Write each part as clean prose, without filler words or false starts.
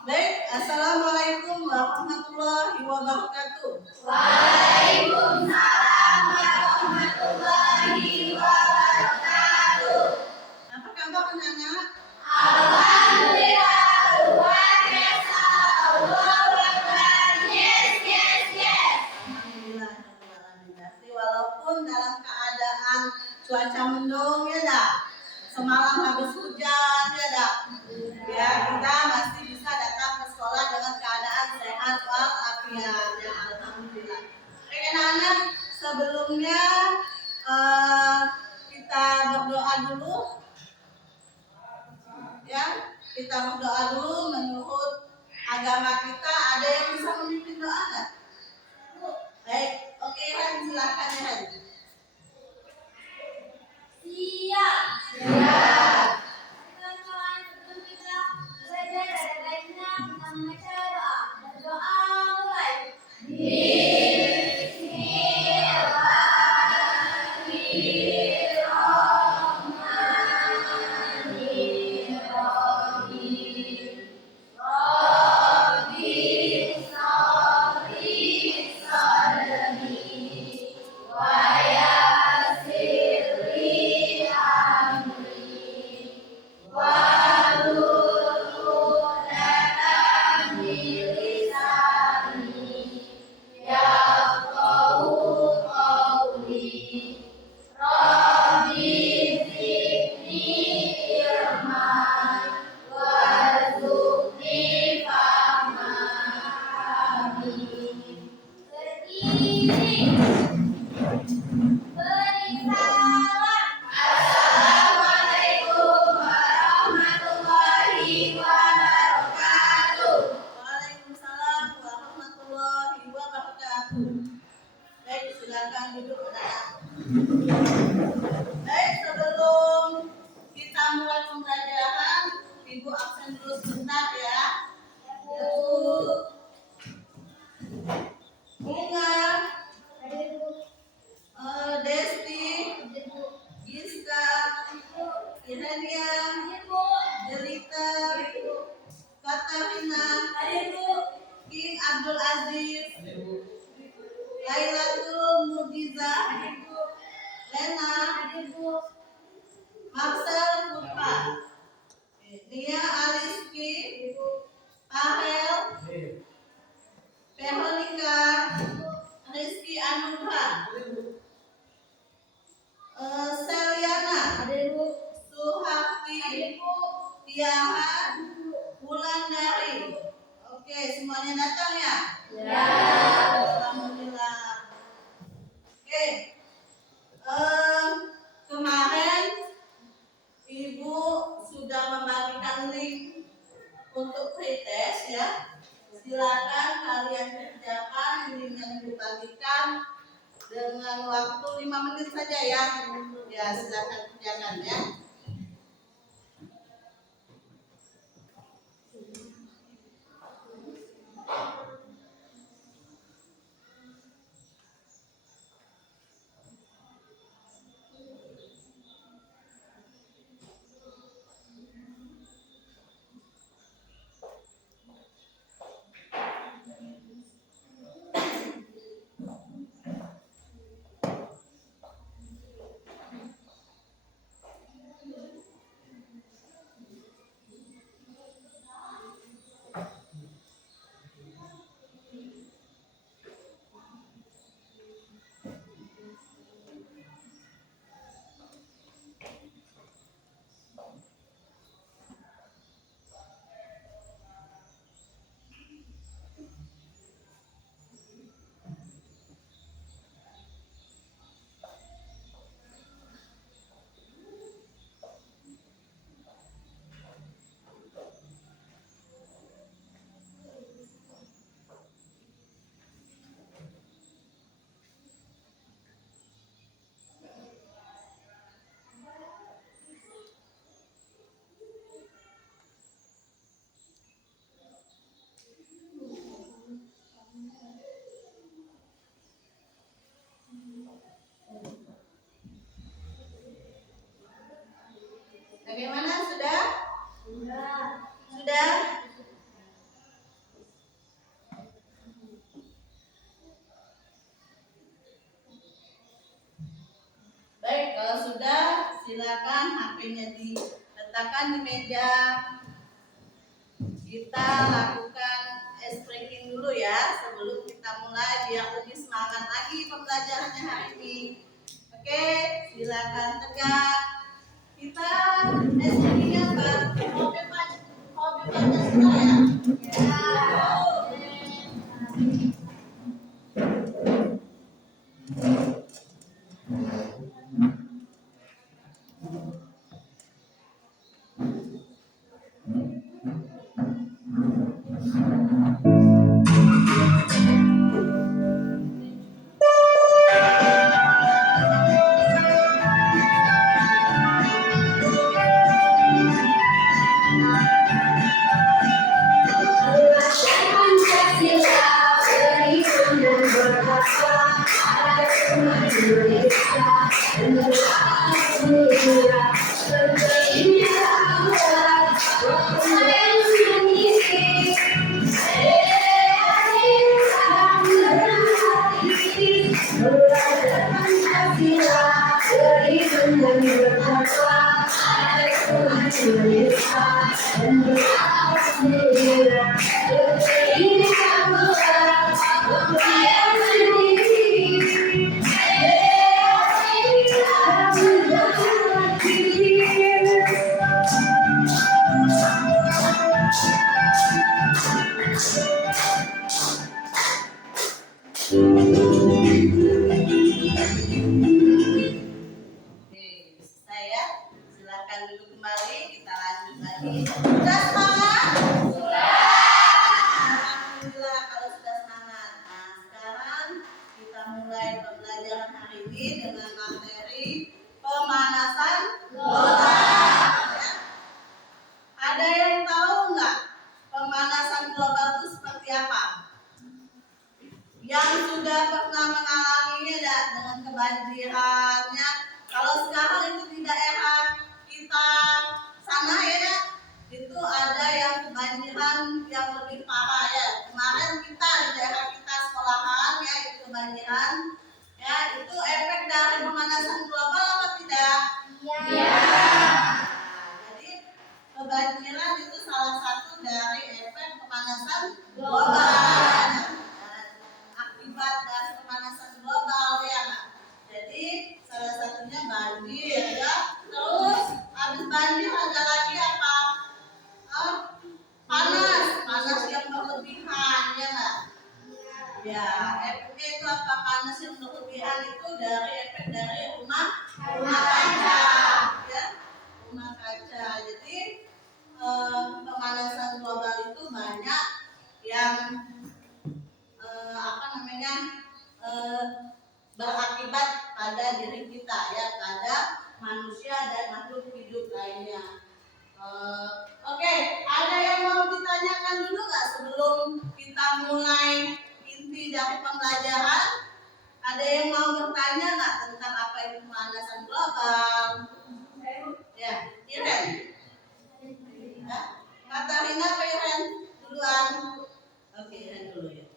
Baik, assalamualaikum warahmatullahi wabarakatuh. Waalaikumsalam warahmatullahi wabarakatuh. Apa kabar anak-anak? Alhamdulillah, luar biasa. Allahu Akbar. Yes. Alhamdulillah. Walaupun dalam keadaan cuaca mendung ya dak, semalam habis hujan ya dak, ya kita masih bisa datang ke sekolah dengan keadaan sehat walafiat ya alhamdulillah. Oke anak-anak, sebelumnya kita berdoa dulu ya, kita berdoa dulu menurut agama kita. Ada yang bisa memimpin doa nggak? Baik, oke Han, silakan ya Han. Siap. Teman-teman, sebelum kita belajar ada baiknya kita membaca doa. Doa mulai. Waalaikumsalam warahmatullahi wabarakatuh. Baik, silakan duduk anak-anak. Baik, sebelum kita mulai pembelajaran, Ibu absen dulu sebentar ya. Bunga, Desti, Giska, Irania, Jelita, Katarina, King Abdul Aziz, Lailatul Mujiza, Lena, Marcel Putra, Nia Aliski, Ahel, Veronica, Rizky Anugrah, Seliana, Suhafi, Tiara, Wulandari. Oke, semuanya datang ya? Ya. Alhamdulillah. Oke, kemarin Ibu sudah membagikan link untuk pretest ya. Silakan kalian kerjakan link yang dibagikan dengan waktu 5 menit saja ya. Ya, silakan kerjakan ya. silakan HP-nya diletakkan di meja. Kita lakukan ice breaking dulu ya sebelum kita mulai biar lebih semangat lagi pembelajarannya hari ini. Oke, silakan tegak. Kita ice breakingnya hobi Pancasila ya. Berakibat pada diri kita ya, pada manusia dan makhluk hidup lainnya. Oke, ada yang mau ditanyakan dulu nggak sebelum kita mulai inti dari pembelajaran? Ada yang mau bertanya nggak tentang apa itu pemanasan global? Ya, Iren. Ya, Katarina apa Iren duluan? Oke, Iren dulu ya.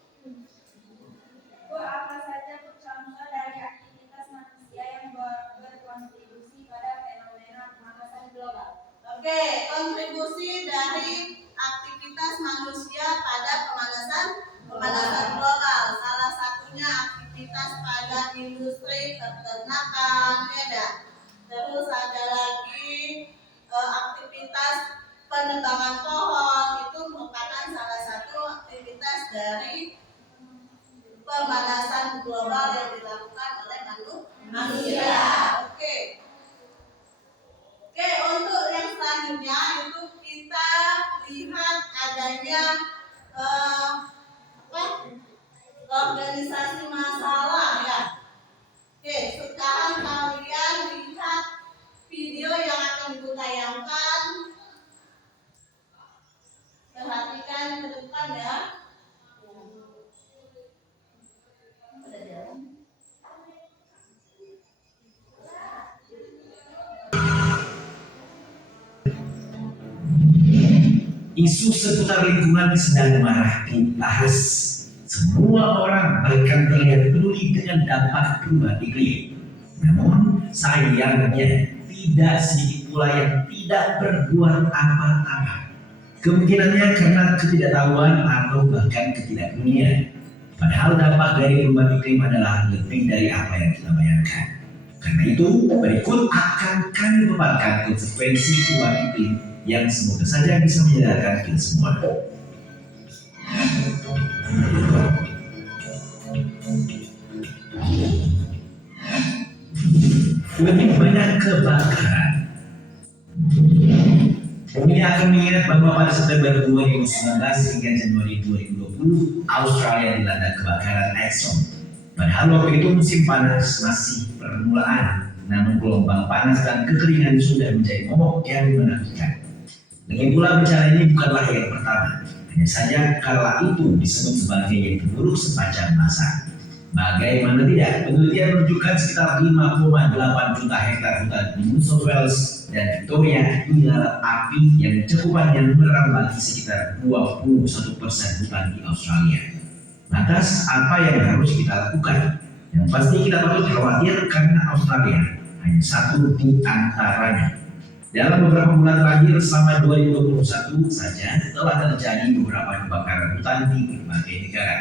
Bu, apa saja contoh dari aktivitas manusia yang berkontribusi pada fenomena pemanasan global? Oke, kontribusi dari aktivitas manusia pada pemanasan global. Salah satunya aktivitas pada industri peternakan, ya. Terus ada lagi aktivitas penebangan pohon, itu merupakan salah satu aktivitas dari pemanasan global yang dilakukan oleh manusia. Oke, untuk yang selanjutnya itu kita lihat adanya organisasi masalah ya. Oke, sekarang kalian lihat video yang akan Ibu tayangkan. Perhatikan ke depan ya. Isu seputar lingkungan sedang marak dibahas. Semua orang bahkan terlihat peduli dengan dampak perubahan iklim. Namun sayangnya tidak sedikit pula yang tidak berbuat apa-apa. Kemungkinannya karena ketidaktahuan atau bahkan ketidaktahuan. Padahal dampak dari perubahan iklim adalah lebih dari apa yang kita bayangkan. Karena itu, berikut akan kami paparkan konsekuensi perubahan iklim yang semoga saja bisa menyadarkan kita semua. Lebih banyak kebakaran. Dunia akan mengingat bahwa pada September 2019 hingga Januari 2020, Australia dilanda kebakaran Exxon. Padahal waktu itu musim panas masih permulaan, namun gelombang panas dan kekeringan sudah menjadi momok yang menakutkan. Lagi pula bencana ini bukanlah yang pertama, hanya saja kala itu disebut sebagai yang terburuk sepanjang masa. Bagaimana tidak, penelitian menunjukkan sekitar 5,8 juta hektar hutan di New South Wales dan Victoria dilalap api yang cakupannya merambat sekitar 21% hutan di Australia. Lantas, apa yang harus kita lakukan? Yang pasti kita patut khawatir karena Australia hanya satu di antaranya. Dalam beberapa bulan terakhir selama 2021 saja telah terjadi beberapa kebakaran hutan di berbagai negara.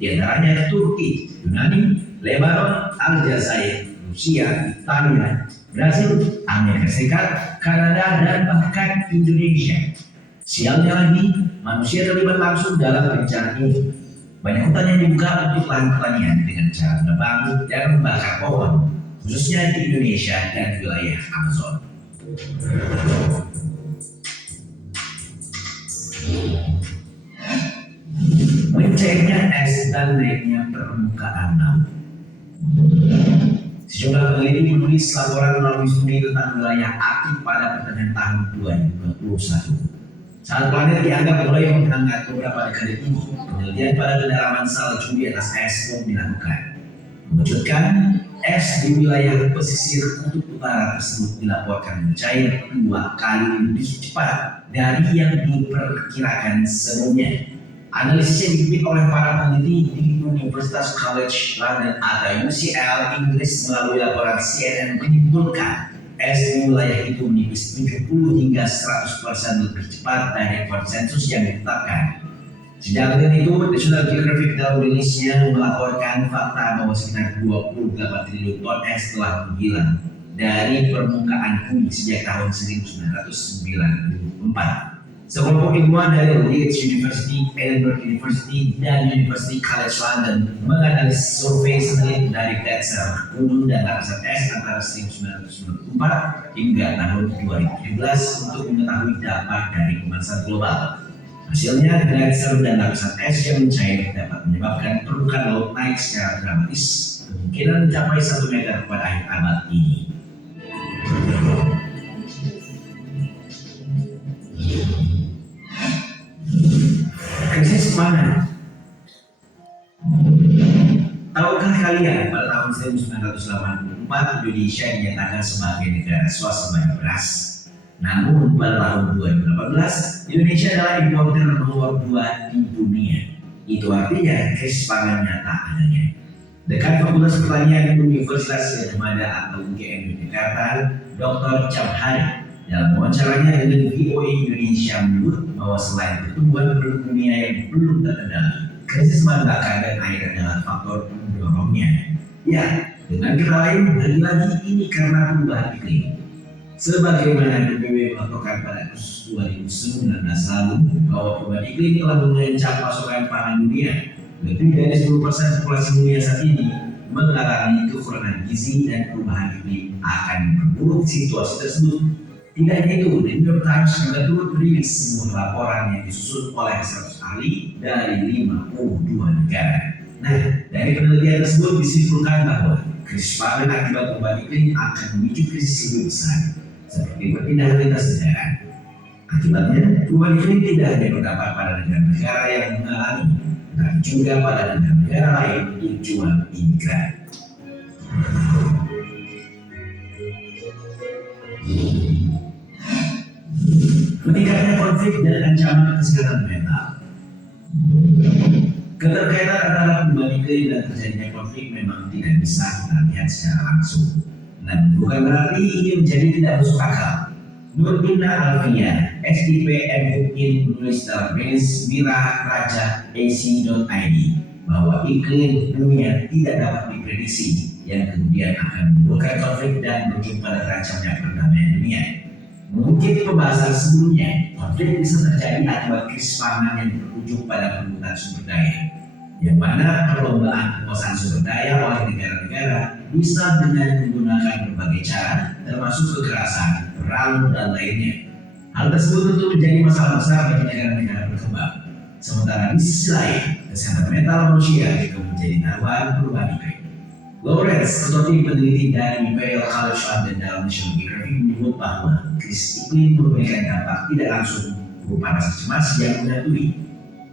Di antaranya Turki, Yunani, Lebanon, Aljazair, Rusia, Italia, Brasil, Amerika Serikat, Kanada, dan bahkan Indonesia. Sialnya lagi, manusia terlibat langsung dalam bencana ini. Banyak hutan yang dibuka untuk lahan pertanian dengan cara menebang dan membakar pohon, khususnya di Indonesia dan wilayah Amazon. Mencairnya es dan naiknya permukaan laut. Sejumlah peneliti menulis laporan melalui studi tentang wilayah aktif pada pertengahan tahun 2021. Saat planet dianggap mulai menghangat beberapa dekade ini, penelitian pada kedalaman salju di atas es pun dilakukan. Mewujudkan es di wilayah pesisir kutub utara tersebut dilaporkan mencair 2 kali lebih cepat dari yang diperkirakan sebelumnya. Analisisnya dipimpin oleh para peneliti di Universitas College London atau UCL Inggris melalui laporan CNN menyimpulkan es di wilayah itu menipis 70 hingga 100% lebih cepat dari konsensus yang ditetapkan. Sejak itu, National Geographic dalam rilisnya melaporkan fakta bahwa sekitar 28 triliun ton es telah menghilang dari permukaan bumi sejak tahun 1994. Sekelompok ilmuwan dari Leeds University, Edinburgh University, dan University College London menganalisis survei satelit dari gletser, gunung dan lapisan es antara 1994 hingga tahun 2017 untuk mengetahui dampak dari pemanasan global. Hasilnya, gletser dan lapisan es yang mencair dapat menyebabkan permukaan laut naik secara dramatis, kemungkinan mencapai 1 meter pada akhir abad ini. Krisis pangan. Tahukah kalian pada tahun 1984 Indonesia dinyatakan sebagai negara swasembada beras? Namun pada tahun 2018 Indonesia adalah importer nomor 2 di dunia. Itu artinya krisis pangan nyata adanya. Dekan Fakultas Pertanian Universitas Gadjah atau UGM Jakarta, Dr. Jamhari dalam wawancaranya dengan VOA Indonesia menyebut bahwa selain pertumbuhan penduduk dunia yang belum terkendali, krisis bahan bakar dan air adalah faktor pendorongnya. Ya, dengan kata lain, lagi-lagi ini karena perubahan iklim. Sebagaimana PBB melaporkan pada Agustus 2019 lalu bahwa perubahan iklim telah mengancam pasokan pangan dunia. Lebih dari 10% populasi dunia saat ini mengalami kekurangan gizi dan perubahan iklim akan memperburuk situasi tersebut. Tidak hanya itu, The New York Times juga turut merilis sebuah laporan yang disusun oleh 100 ahli dari 52 negara. Nah, dari penelitian tersebut disimpulkan bahwa krisis pangan akibat perubahan iklim akan memicu krisis lebih besar, seperti perpindahan lintas negara. Akibatnya, perubahan iklim tidak hanya berdampak pada negara-negara yang mengalami, tetapi juga pada negara-negara lain tujuan imigran. Meningkatnya konflik dan ancaman kesehatan mental. Keterkaitan antara perubahan iklim dan terjadinya konflik memang tidak bisa kita lihat secara langsung. Namun bukan berarti ini menjadi tidak masuk akal. Nur Indah Alfia, SIP MUIN menulis dalam rilis miraraja.ac.id bahwa iklim dunia tidak dapat diprediksi yang kemudian akan menimbulkan konflik dan berujung pada terancamnya perdamaian dunia. Mungkin pembahasan sebelumnya, konflik bisa terjadi akibat krisis pangan yang berujung pada perebutan sumber daya, yang mana perlombaan penguasaan sumber daya oleh negara-negara bisa dengan menggunakan berbagai cara, termasuk kekerasan, perang, dan lainnya. Hal tersebut tentu menjadi masalah besar bagi negara-negara berkembang. Sementara di sisi lain, kesehatan mental manusia juga menjadi taruhan perubahan iklim. Lawrence, ketua tim peneliti dari Imperial College London dalam National Geographic menyebut bahwa krisis iklim memberikan dampak tidak langsung berupa rasa cemas yang menghantui.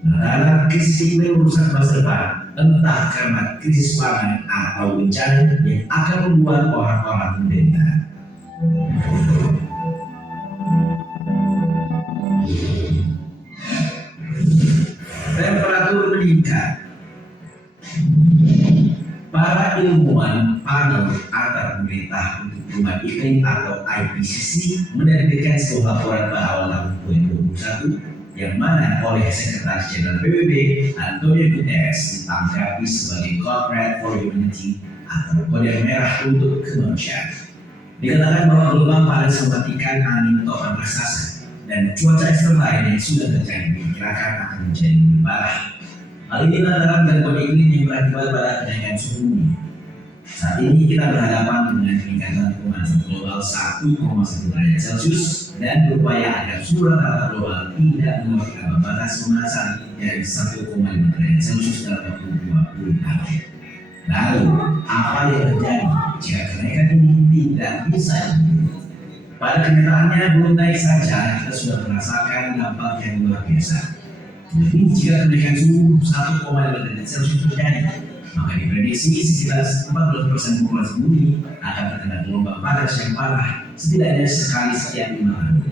Lantaran krisis iklim merusak masa depan, entah karena krisis pangan atau bencana yang akan membuat orang-orang menderita. Temperatur meningkat. Para ilmuwan panel antar pemerintah untuk perubahan iklim atau IPCC menerbitkan sebuah laporan pada awal tahun 2021 yang mana oleh Sekretaris Jenderal PBB Antonio Guterres ditanggapi sebagai Code Red for Humanity atau kode merah untuk kemanusiaan. Dikatakan bahwa gelombang panas mematikan angin topan raksasa dan cuaca ekstrem lain yang sudah terjadi diperkirakan akan menjadi lebih parah. Hal ini lantaran gangguan iklim yang berakibat pada kenaikan suhu bumi. Saat ini kita berhadapan dengan peningkatan pemanasan global 1,1 derajat Celcius dan berupaya agar suhu rata-rata global tidak melewati ambang batas pemanasan dari 1,5 derajat Celcius dalam waktu 20 tahun. Lalu, apa yang terjadi jika kenaikan ini tidak bisa diukur? Pada kenyataannya belum naik saja kita sudah merasakan dampak yang luar biasa. Jadi jika kenaikan suhu 1,5 derajat Celcius terjadi, maka diprediksi sekitar 14% populasi bumi akan terkena gelombang panas yang parah setidaknya sekali setiap 5 tahun.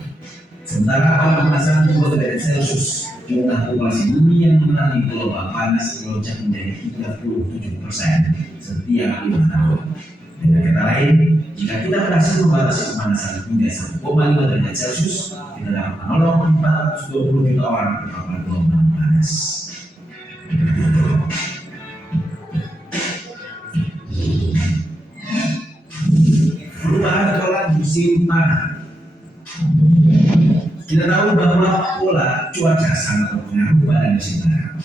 Sementara pada pemanasan 2 derajat Celcius, jumlah populasi bumi yang mengalami gelombang panas melonjak menjadi 37% setiap 5 tahun. Dengan kata lain, jika kita berhasil membatasi pemanasan hingga 1,5 derajat Celcius, kita dapat menolong 420 juta orang terpapar gelombang panas. Perubahan pola musim panas. Kita tahu bahwa pola cuaca sangat berpengaruh pada musim panas.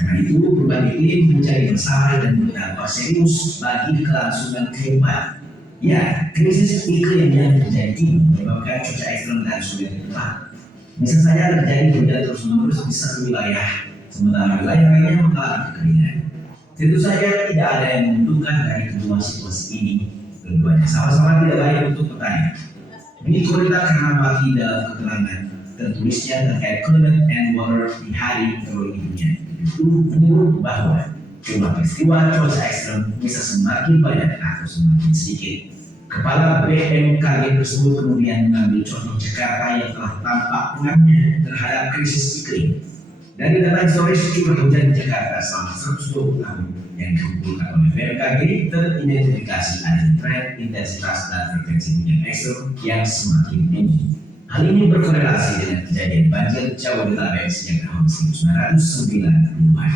Karena itu, perubahan iklim menjadi masalah dan berdampak serius bagi kelangsungan kehidupan. Ya, krisis iklim yang terjadi menyebabkan cuaca ekstrem dan sulit ditebak. Bisa saja terjadi hujan terus-menerus di satu wilayah, sementara wilayah lainnya mengalami kekeringan. Tentu saja tidak ada yang menguntungkan dari kedua situasi ini. Keduanya sama-sama tidak baik untuk petani. Ini Korita Karnawati dalam keterangan tertulisnya terkait Climate and Water di Hari Meteorologi Dunia itu menyebut bahwa jumlah peristiwa cuaca ekstrem bisa semakin banyak atau semakin sedikit. Kepala BMKG tersebut kemudian mengambil contoh Jakarta yang telah tampak pengaruhnya terhadap krisis iklim. Dari data historis curah hujan di Jakarta selama 120 tahun yang dikumpulkan oleh BMKG teridentifikasi ada tren intensitas dan frekuensi hujan ekstrem yang semakin tinggi. Hal ini berkorelasi dengan kejadian banjir Jabodetabek sejak tahun 1990-an.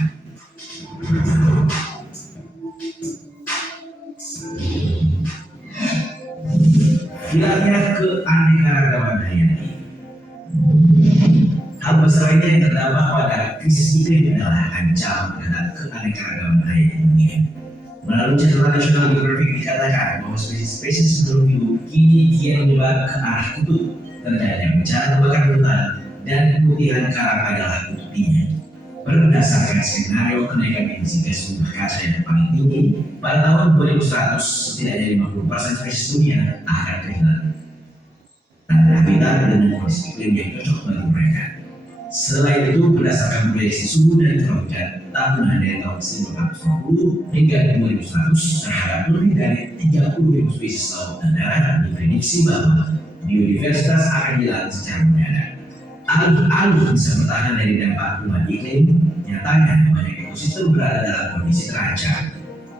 Hilangnya keanekaragaman hayati. Hal besar ini yang terdampak pada krisis iklim adalah ancaman terhadap keanekaragaman hayati dunia. Melalui catatan National Geographic dikatakan bahwa spesies-spesies makhluk hidup kini kian menyebar ke arah kutub. Terjadinya bencana kebakaran hutan dan pemutihan karang adalah buktinya. Berdasarkan skenario kenaikan emisi gas rumah kaca yang paling tinggi, pada tahun 2100 setidaknya 50% spesies dunia akan kehilangan habitat dengan kondisi iklim yang cocok bagi mereka. Selain itu, berdasarkan prediksi suhu dan curah hujan tahunan dari tahun 1950 hingga 2100 terhadap lebih dari 30.000 spesies laut dan darat, diprediksi bahwa biodiversitas akan hilang secara mendadak. Alih-alih bisa bertahan dari dampak perubahan iklim, nyatanya banyak ekosistem berada dalam kondisi terancam.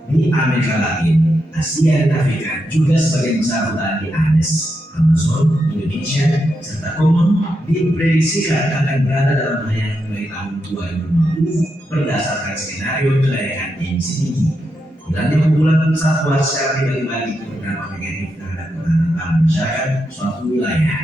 Di Amerika Latin, Asia dan Afrika, juga sebagian besar hutan di Andes, Amazon, Indonesia, serta Kongo diprediksikan akan berada dalam bahaya mulai tahun 2050 berdasarkan skenario kenaikan emisi tinggi. Hilangnya kumpulan satwa secara dibagi-bagi itu berdampak negatif terhadap ketahanan masyarakat suatu wilayah.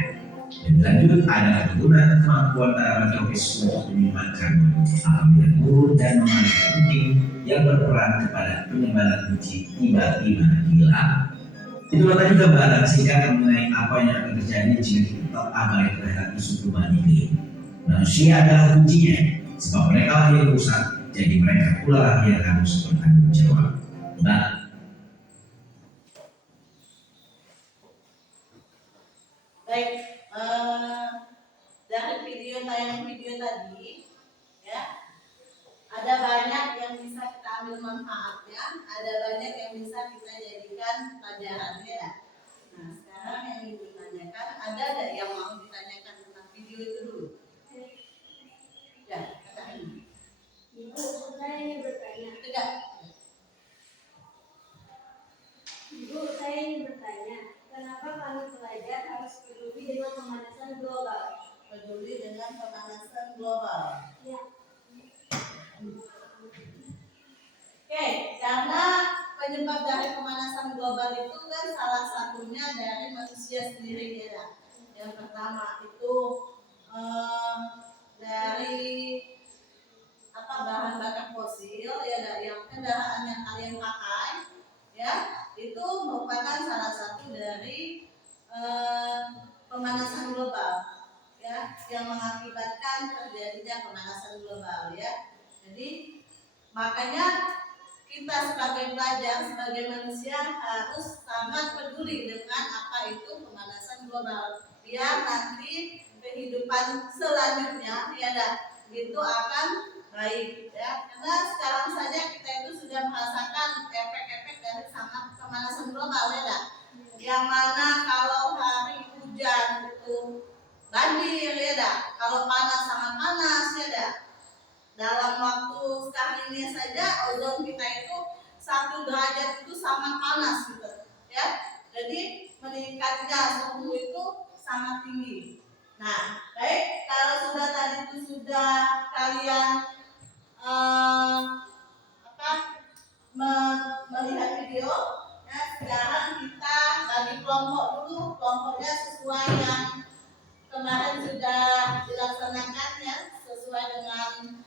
Lebih lanjut, ada penggunaan kemampuan tanaman tropis untuk menyimpan karbon apabila turun dan memiliki penting yang berperan kepada penyebaran biji tiba-tiba hilang. Itulah tadi gambaran singkat mengenai apa yang akan terjadi jika kita tetap abai terhadap isu perubahan iklim. Manusia adalah kuncinya, sebab mereka lah yang rusak, jadi mereka pula yang harus bertanggung jawab. Nah, baik, dari tayangan video tadi, ya, ada banyak yang bisa kita ambil manfaatnya, ada banyak yang bisa kita jadikan pelajaran, ya. Nah, sekarang yang ditanyakan, ada yang mau ditanyakan tentang video itu dulu? Ya, katakan. Ibu, saya ingin bertanya. Tegak. Ibu, saya ingin bertanya, kenapa kami pelajar harus peduli dengan pemanasan global? Peduli dengan pemanasan global. Ya. Oke, karena penyebab dari pemanasan global itu kan salah satunya dari manusia sendiri, ya. Yang pertama itu dari bahan bakar fosil, ya, dari yang kendaraan yang kalian pakai, ya, itu merupakan salah satu dari pemanasan global, ya, yang mengakibatkan terjadinya pemanasan global, ya. Jadi makanya kita sebagai pelajar, sebagai manusia harus sangat peduli dengan apa itu pemanasan global, biar nanti kehidupan selanjutnya, ya, itu akan baik, ya. Karena sekarang saja kita itu sudah merasakan efek-efek dari sangat pemanasan global, ya, yang mana kalau hari hujan itu banjir, ya, kalau panas sangat panas, ya. Dalam waktu sekarang ini saja ozon kita itu 1 derajat itu sangat panas, gitu, ya. Jadi meningkatnya suhu itu sangat tinggi. Nah, baik, kalau tadi itu sudah kalian melihat video, ya, sekarang kita bagi kelompok dulu, kelompoknya sesuai yang kemarin sudah dilaksanakan, ya, sesuai dengan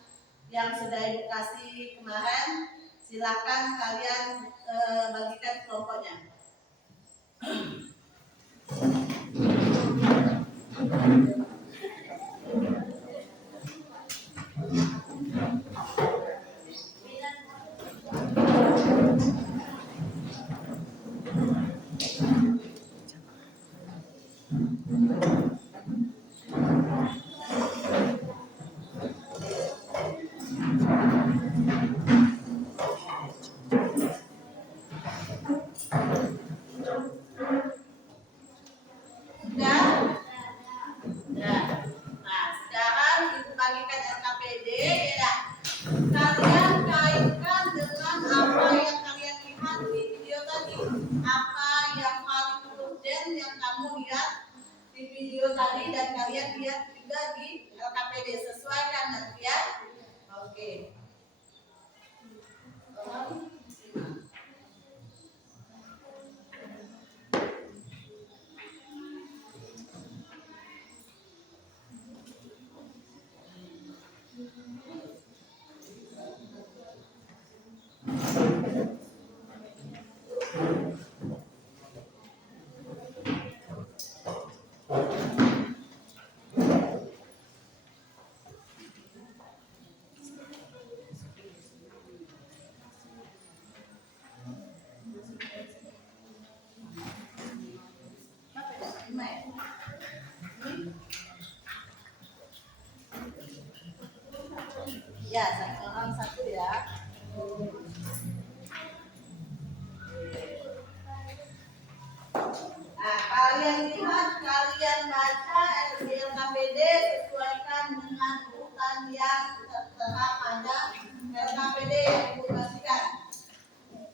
yang sudah Ibu kasih kemarin. Silakan kalian bagikan kelompoknya. Tadi dan kalian lihat juga di LKPD, sesuaikan nanti, ya. Oke. Ya, satu, ya. Nah, kalian lihat, kalian baca LKPD, sesuaikan dengan urutan yang tertera pada LKPD yang Ibu kasihkan.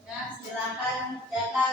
Ya, silakan jaga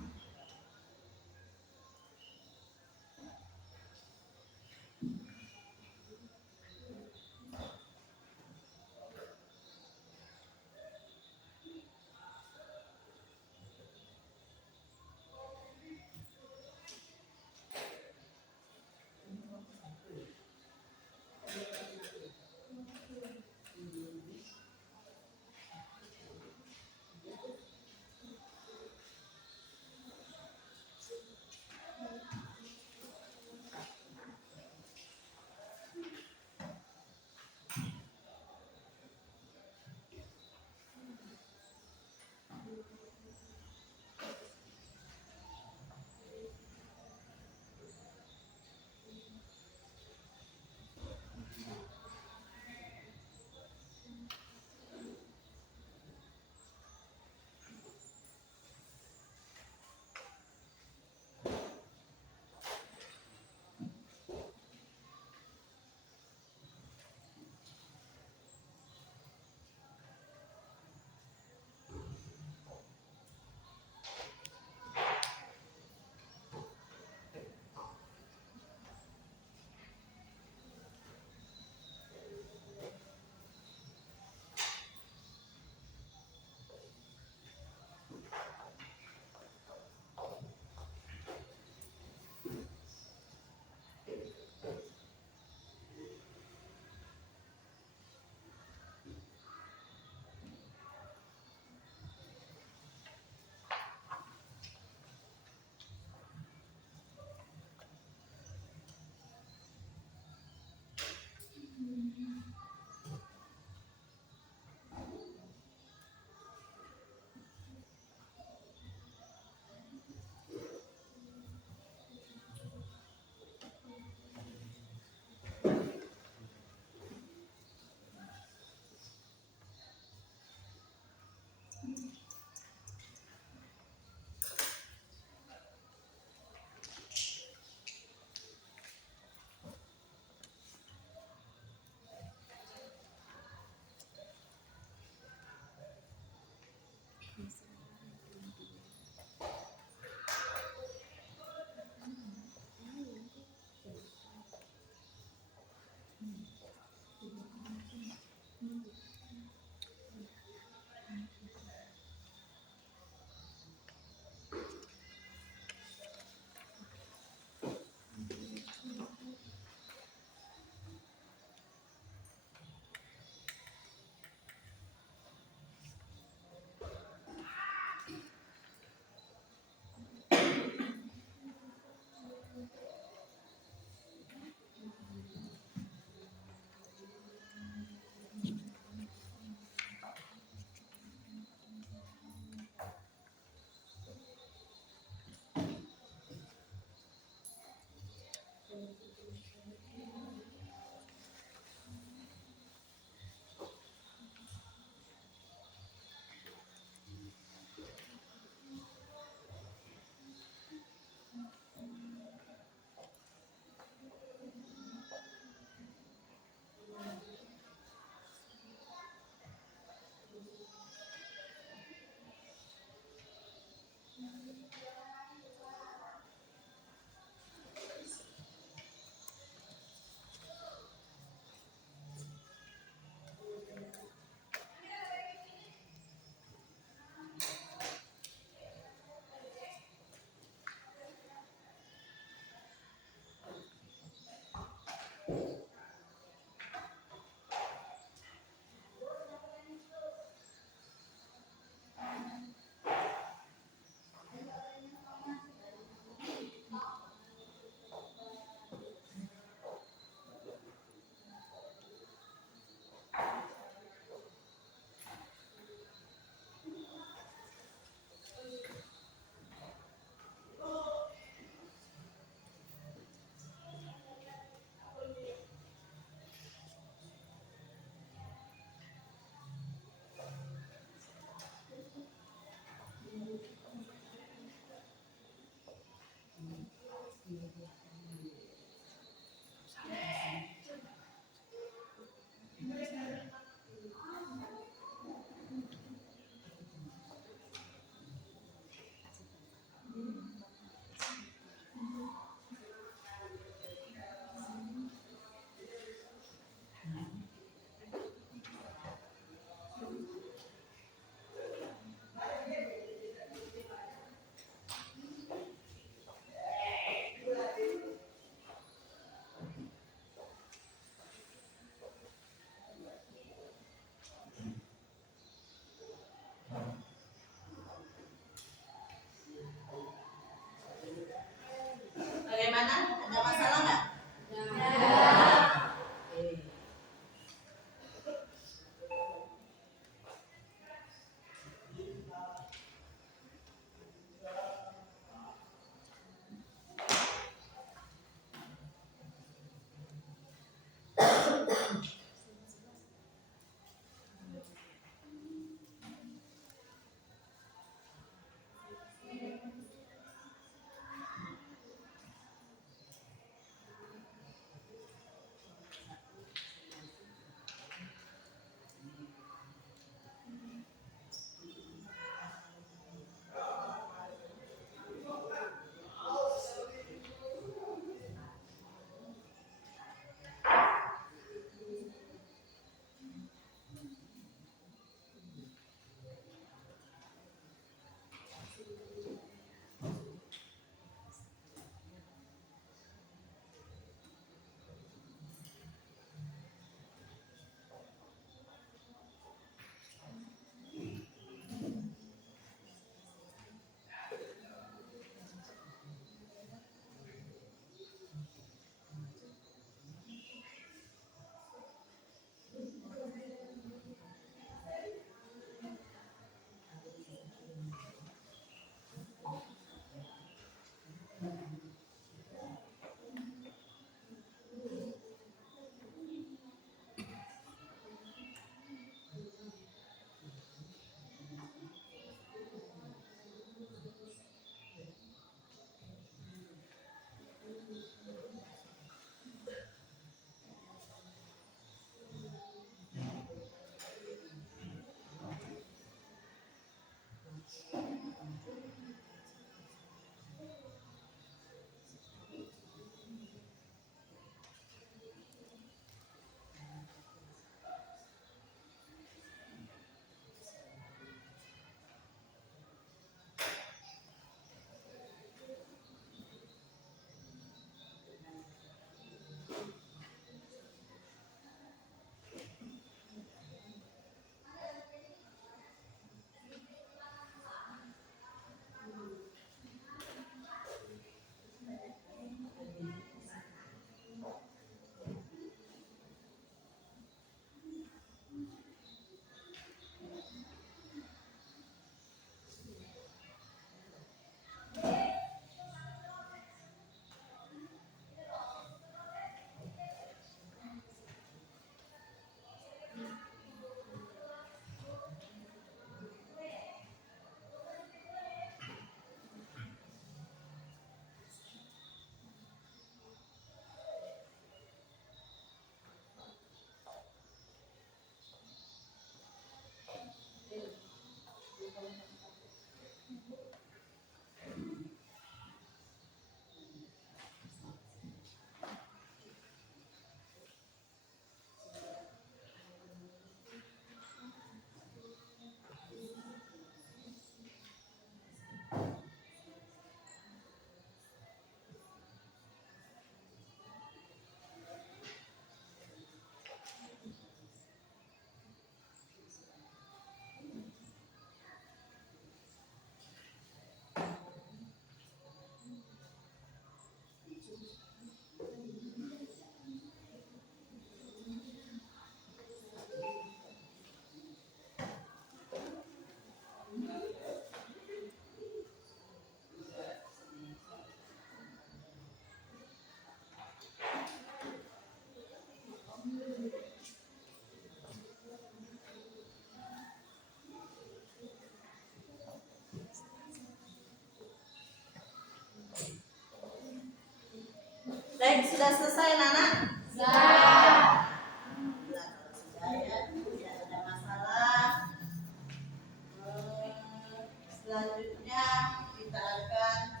Selanjutnya kita akan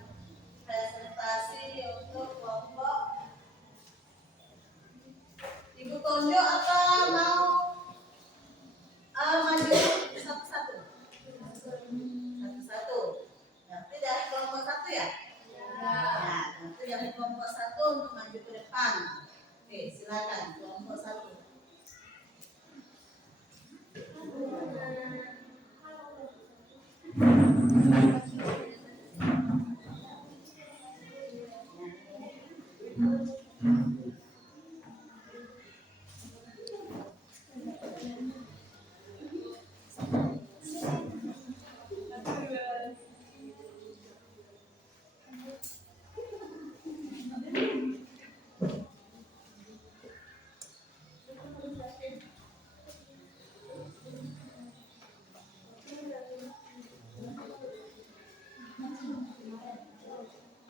presentasi untuk kelompok. Ibu tunjuk atau mau maju satu-satu? Satu-satu. Nanti dari kelompok satu ya? Nah, nanti dari kelompok satu untuk maju ke depan. Oke, silakan kelompok satu.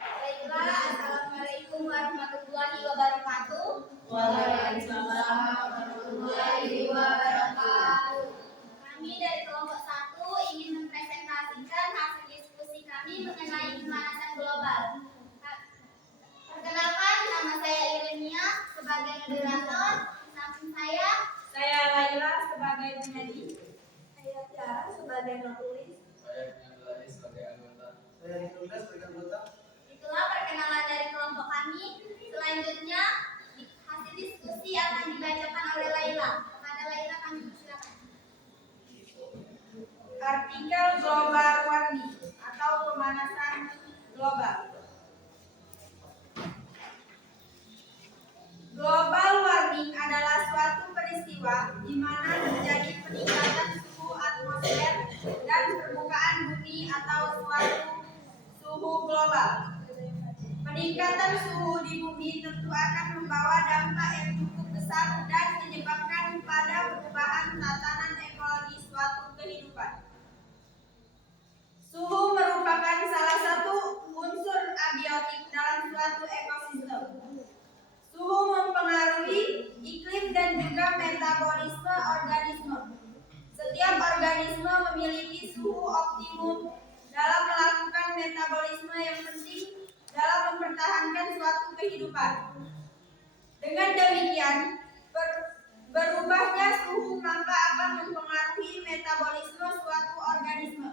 Baiklah, Assalamualaikum warahmatullahi wabarakatuh. Waalaikumsalam warahmatullahi wabarakatuh. Kami dari kelompok 1 ingin mempresentasikan hasil diskusi kami mengenai pemanasan global. Perkenalkan, nama saya Irenia sebagai moderator. Di samping saya Laila sebagai penyanyi. Saya Tiara sebagai penulis. Saya Abdullah sebagai anggota. Saya Nicholas sebagai anggota. Itulah perkenalan dari kelompok kami. Selanjutnya, hasil diskusi akan dibacakan oleh Laila. Kepada Laila kami persilakan. Artikel global warming atau pemanasan global. Global warming adalah suatu peristiwa di mana terjadi peningkatan suhu atmosfer dan permukaan bumi atau suatu suhu global. Peningkatan suhu di bumi tentu akan membawa dampak yang cukup besar dan menyebabkan pada perubahan tatanan ekologi suatu kehidupan. Suhu merupakan salah satu unsur abiotik dalam suatu ekosistem. Suhu mempengaruhi iklim dan juga metabolisme organisme. Setiap organisme memiliki suhu optimum dalam melakukan metabolisme yang penting dalam mempertahankan suatu kehidupan. Dengan demikian, berubahnya suhu maka akan mempengaruhi metabolisme suatu organisme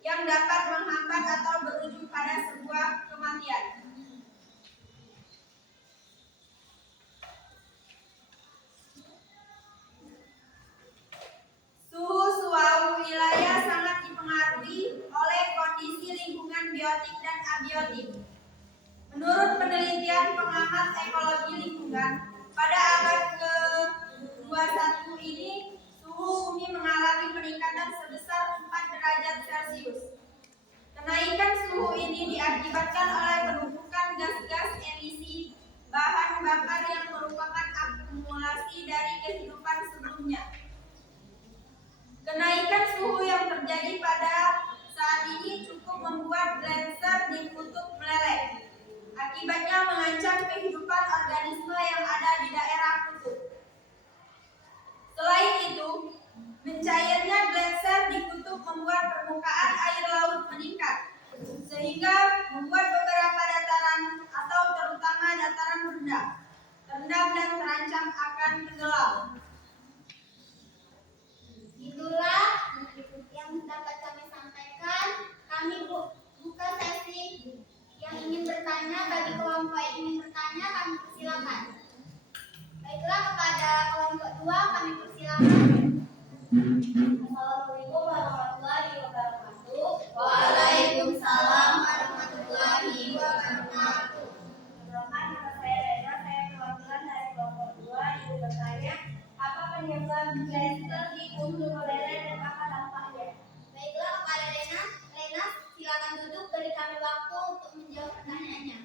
yang dapat menghambat atau berujung pada sebuah kematian. Suhu suatu wilayah sangat dipengaruhi oleh kondisi lingkungan biotik dan abiotik. Menurut penelitian pengamat ekologi lingkungan, pada abad ke-21 ini, suhu bumi mengalami peningkatan sebesar 4 derajat Celcius. Kenaikan suhu ini diakibatkan oleh penumpukan gas-gas emisi bahan bakar yang merupakan akumulasi dari kehidupan sebelumnya. Kenaikan suhu yang terjadi pada saat ini cukup membuat gletser di kutub meleleh. Akibatnya mengancam kehidupan organisme yang ada di daerah kutub. Selain itu, mencairnya gletser di kutub membuat permukaan air laut meningkat, sehingga membuat beberapa dataran atau terutama dataran rendah terendam dan terancam akan tenggelam. Itulah yang dapat kami sampaikan. Kami buka sesi yang ingin bertanya. Bagi kelompok yang ingin bertanya, kami persilakan. Baiklah, kepada kelompok 2 kami persilakan. Assalamualaikum warahmatullahi wabarakatuh. Waalaikumsalam warahmatullahi wabarakatuh. Perkenalkan, nama saya Rena. Saya perwakilan dari kelompok 2 yang bertanya, apa penyebab gletser di kutub meleleh dan apa dampaknya? Baiklah, kepada Rena silakan duduk, beri kami waktu untuk menjawab pertanyaannya.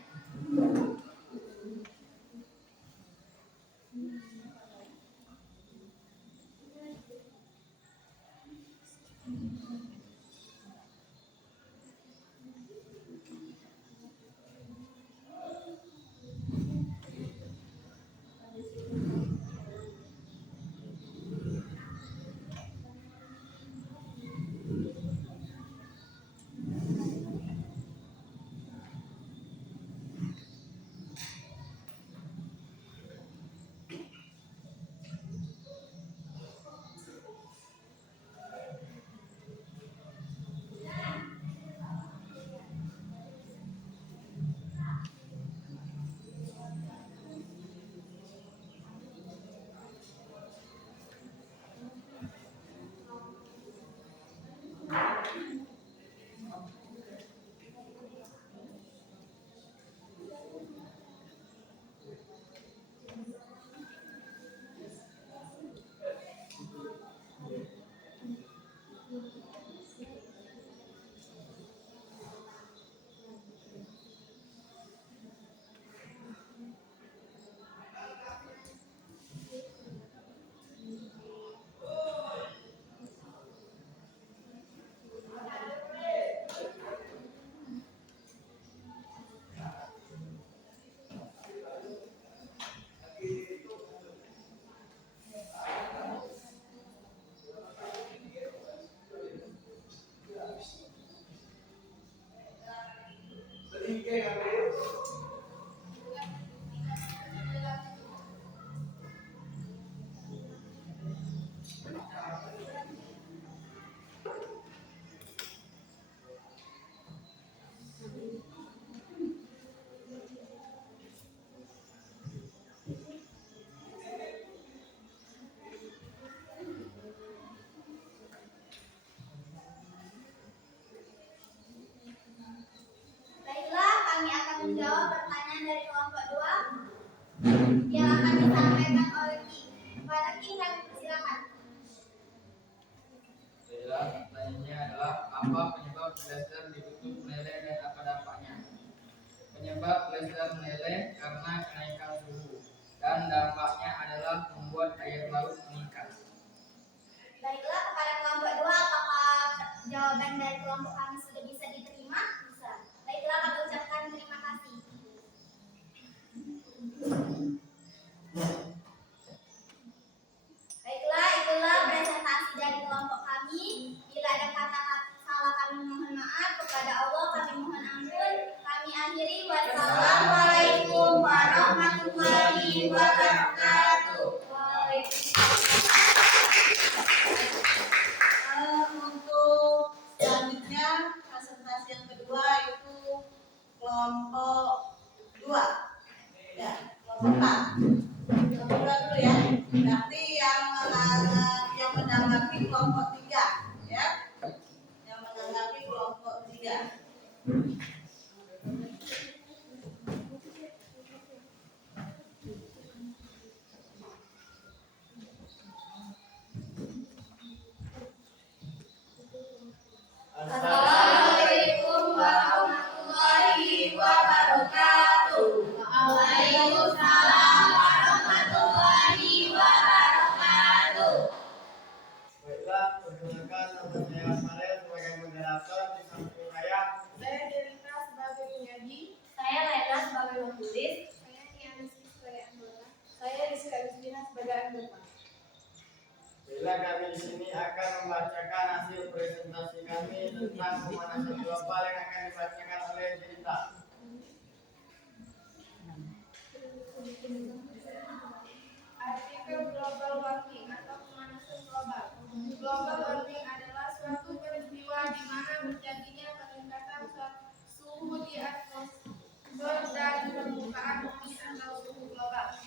Baiklah, kami akan menjawab pertanyaan dari kelompok 2 yang akan disampaikan oleh Ki. Kepada Ki, kami persilakan. Baiklah, pertanyaannya adalah apa penyebab plaster ditutup meleleh dan apa dampaknya? Penyebab plaster meleleh karena kenaikan suhu dan dampaknya adalah membuat air laut meningkat. Baiklah, kepada kelompok 2, apakah jawaban dari kelompok kami sudah bisa diterima? Bisa. Baiklah, kami ucapkan terima kasih. Baiklah, itulah presentasi dari kelompok kami. Bila ada kata-kata salah, kami mohon maaf. Kepada Allah kami mohon ampun. Kami akhiri. Wassalamualaikum warahmatullahi wabarakatuh. Untuk selanjutnya presentasi yang kedua itu kelompok 2 ya, kelompok 4 kelompok 2 dulu ya, nanti yang menanggapi kelompok 3 ya, yang menanggapi kelompok 3. Assalamualaikum warahmatullahi wabarakatuh. Waalaikumsalam warahmatullahi wabarakatuh. Baiklah, perkenalkan nama saya Farel sebagai moderator di samping saya. Saya Delita sebagai penyaji. Saya Laila sebagai penulis. Saya Nianasi sebagai anggota. Saya Rizky Agustina sebagai anggota. Bila kami di sini akan membacakan hasil presentasi kami tentang pemanasan global yang akan dibacakan oleh Delita. Artikel global warming atau pemanasan global. Global warming adalah suatu peristiwa di mana terjadinya peningkatan suhu di atmosfer dan permukaan bumi atau suhu global.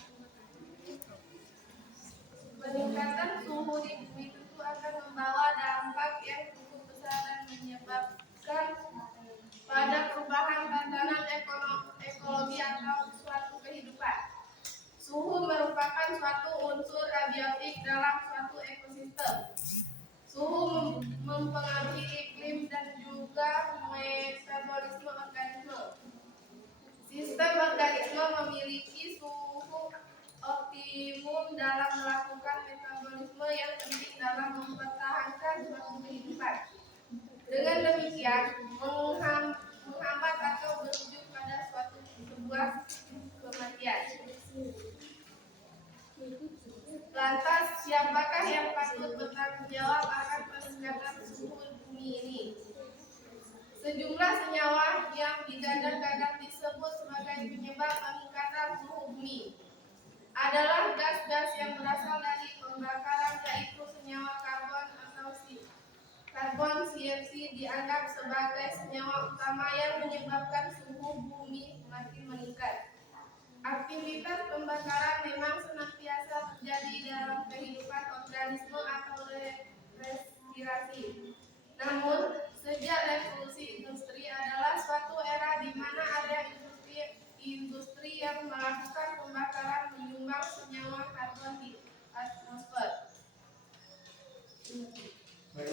Peningkatan suhu di bumi tentu akan membawa dampak yang cukup besar dan menyebabkan pada perubahan tatanan ekologi atau suatu kehidupan. Suhu merupakan suatu unsur abiotik dalam suatu ekosistem. Suhu mempengaruhi iklim dan juga metabolisme organisme. Sistem organisme memiliki suhu optimum dalam melakukan metabolisme yang penting dalam mempertahankan suatu kehidupan. Dengan demikian, menghambat atau berujung pada sebuah kematian. Lantas, siapakah yang patut bertanggung jawab akan peningkatan suhu bumi ini? Sejumlah senyawa yang digadang-gadang disebut sebagai penyebab peningkatan suhu bumi adalah gas-gas yang berasal dari pembakaran, yaitu senyawa karbon atau karbon CFC dianggap sebagai senyawa utama yang menyebabkan suhu bumi semakin meningkat. Aktivitas pembakaran memang senantiasa terjadi dalam kehidupan organisme atau respirasi. Namun,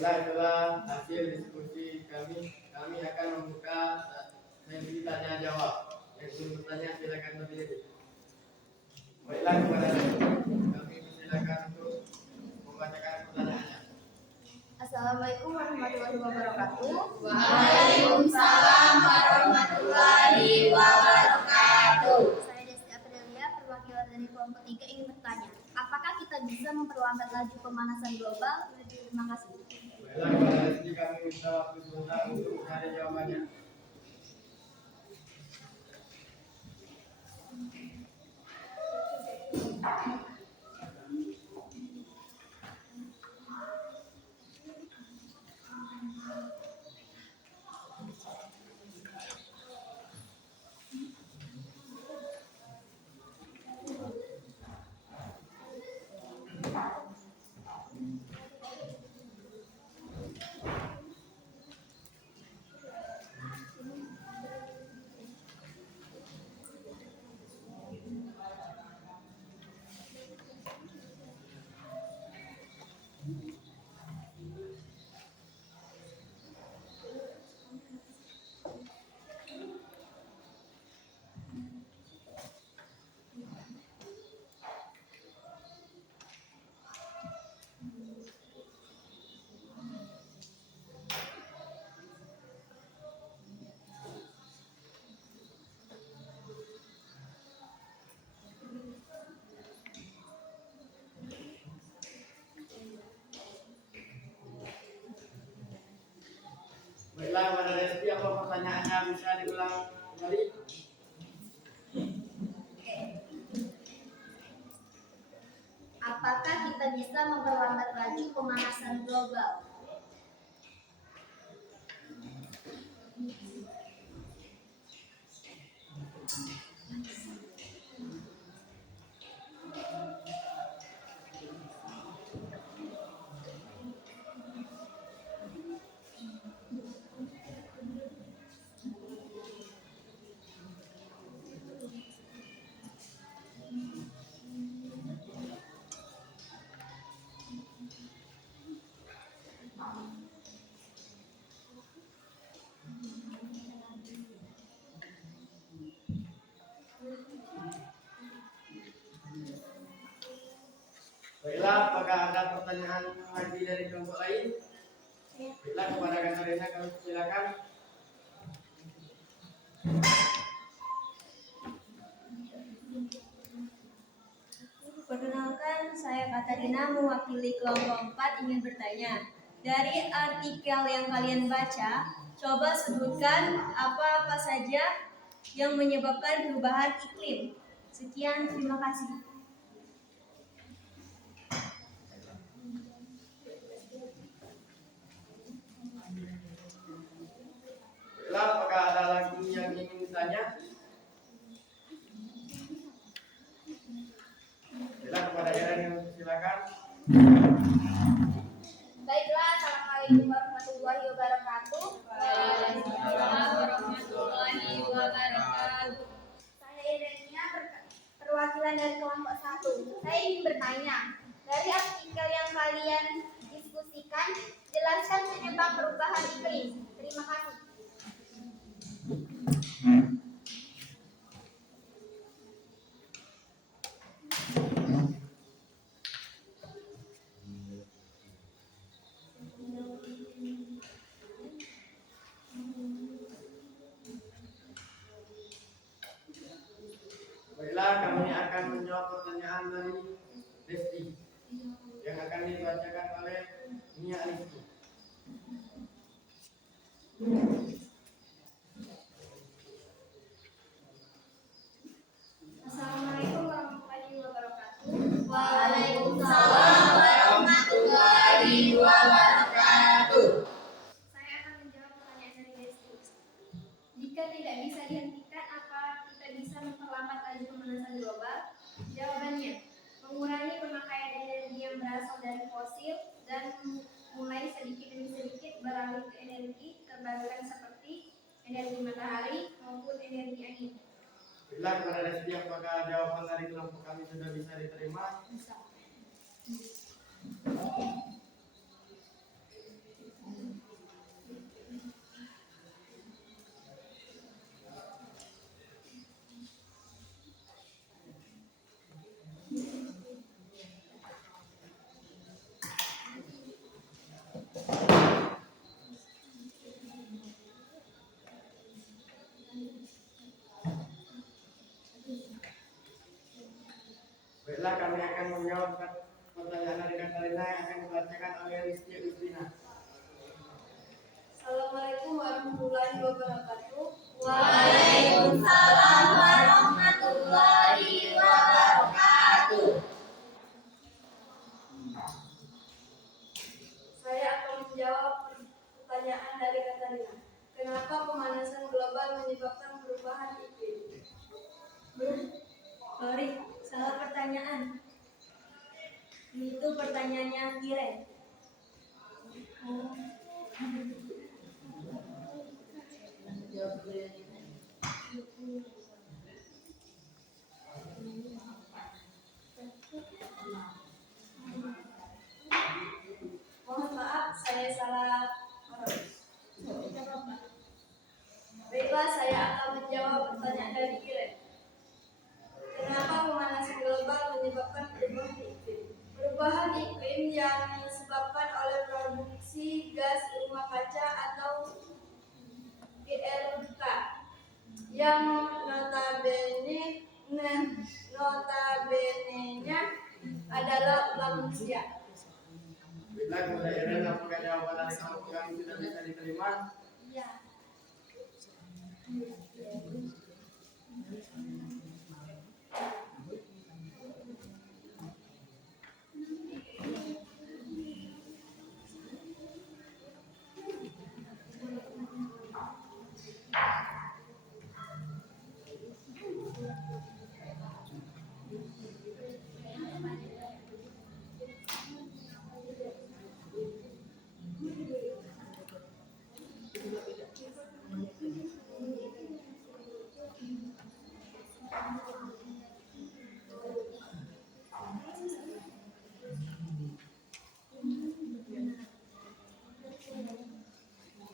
Baiklah, itulah hasil diskusi kami akan membuka sesi tanya jawab. Yang ingin bertanya silakan berdiri. Baiklah, kepada kami silakan untuk membacakan pertanyaannya. Assalamualaikum warahmatullahi wabarakatuh. Waalaikumsalam warahmatullahi wabarakatuh. Saya Desti Aprilia, perwakilan dari kelompok 3 ingin bertanya, apakah kita bisa memperlambat laju pemanasan global? Terima kasih. Baiklah, kepada Rizky kami minta waktu sebentar untuk mencari jawabannya. Baiklah, kepada Rizky, apa pertanyaannya bisa diulang kembali? Apakah kita bisa memperlambat laju pemanasan global? Baiklah, apakah ada pertanyaan lagi dari kelompok lain? Baiklah, kepada Katarina kami silakan. Perkenalkan, saya Katarina mewakili kelompok 4 ingin bertanya. Dari artikel yang kalian baca, coba sebutkan apa-apa saja yang menyebabkan perubahan iklim. Sekian, terima kasih. Baiklah, apakah ada lagi yang ingin ditanya? Baiklah, kepada Iren silakan. Baiklah, Assalamualaikum warahmatullahi wabarakatuh. Waalaikumsalam warahmatullahi wabarakatuh. Saya Irenia, perwakilan dari kelompok 1. Saya ingin bertanya, dari artikel yang kalian diskusikan, jelaskan penyebab perubahan iklim. Terima kasih. Baiklah, kami akan menjawab pertanyaan dari Desti yang akan dibacakan oleh Nia Rizky. Assalamualaikum warahmatullahi wabarakatuh. Waalaikumsalam warahmatullahi wabarakatuh. Saya akan menjawab pertanyaan dari Desti. Jika tidak bisa dihentikan, apa kita bisa memperlambat laju pemanasan global? Jawabannya, mengurangi pemakaian energi yang berasal dari fosil dan mulai sedikit demi sedikit beralih ke energi terbarukan seperti energi matahari maupun energi angin. Baiklah, kepada Desti, apakah jawaban dari kelompok kami sudah bisa diterima? Bisa. menjawab pertanyaan dari Katarina yang akan dibacakan oleh Rizky Justina. Assalamualaikum warahmatullahi wabarakatuh. Waalaikumsalam warahmatullahi wabarakatuh. Saya akan menjawab pertanyaan dari Katarina. Kenapa pemanasan global menyebabkan perubahan iklim? Sorry, salah pertanyaan. Itu pertanyaannya Kiren. Mohon maaf, saya salah. Baiklah, saya akan menjawab pertanyaan dari Kiren. Kenapa pemanasan global menyebabkan perubahan iklim? Perubahan iklim yang disebabkan oleh produksi gas rumah kaca atau GRK yang notabene-nya adalah manusia. Baiklah, kepada Iren, apakah jawaban dari kamu yang sudah bisa diterima? Ya.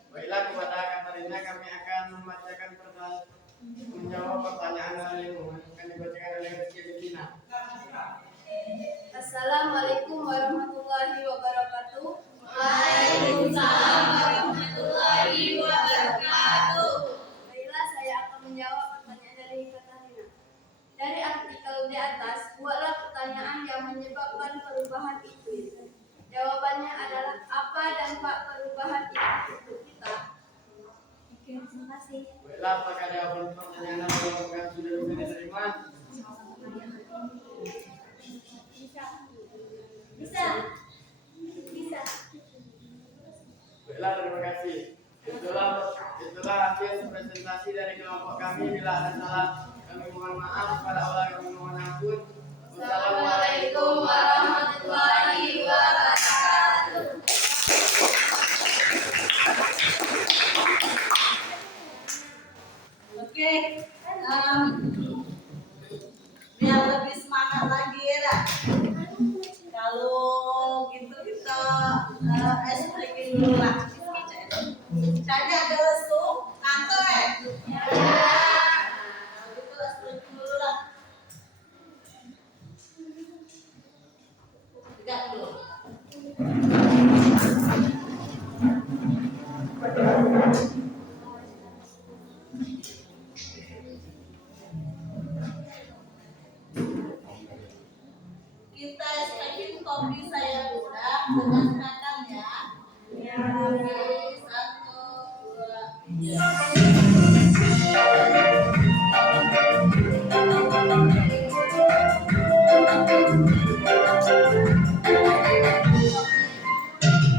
Baiklah, kepada Katarina kami akan menjawab pertanyaan dari lingkungan yang akan dibacakan oleh Rizky Justina. Assalamualaikum warahmatullahi wabarakatuh. Waalaikumsalam warahmatullahi wabarakatuh. Baiklah, saya akan menjawab pertanyaan dari Katarina. Dari artikel di atas, buatlah pertanyaan yang menyebabkan perubahan iklim. Jawabannya adalah apa dampak perubahan iklim untuk kita? Oke, terima kasih. Baiklah, apakah jawaban pertanyaan yang sudah bisa diterima? Bisa. Baiklah, terima kasih. Itulah hasil presentasi dari kelompok kami. Bila ada salah, kami mohon maaf. Pada Allah kami mohon ampun. Wassalamualaikum warahmatullahi wabarakatuh. Oke, biar lebih semangat lagi ya. Kalau gitu kita explain dulu lah. Jadi ada lesu, kantor ya? Ya. Kalau gitu explain dulu lah. Tidak dulu. Kita explain kopi saya udah dengan kacang ya. Oke, 1, 2, 3.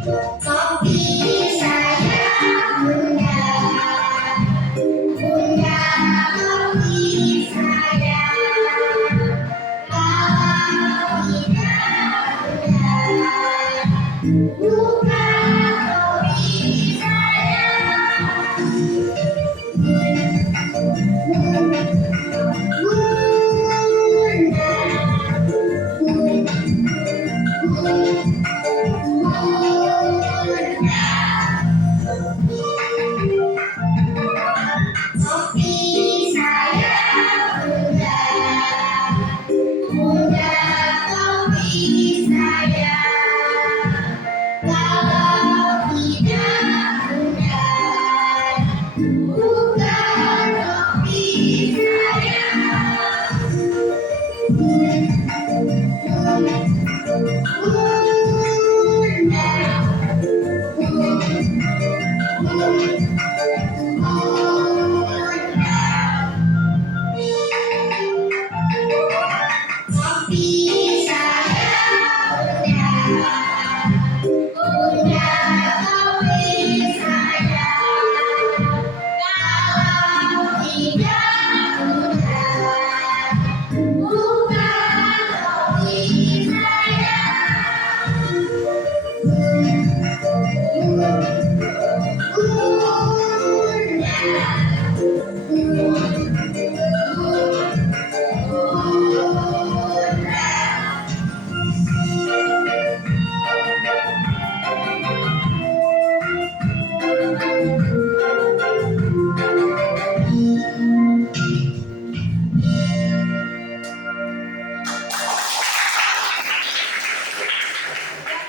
Bukan kopi saya.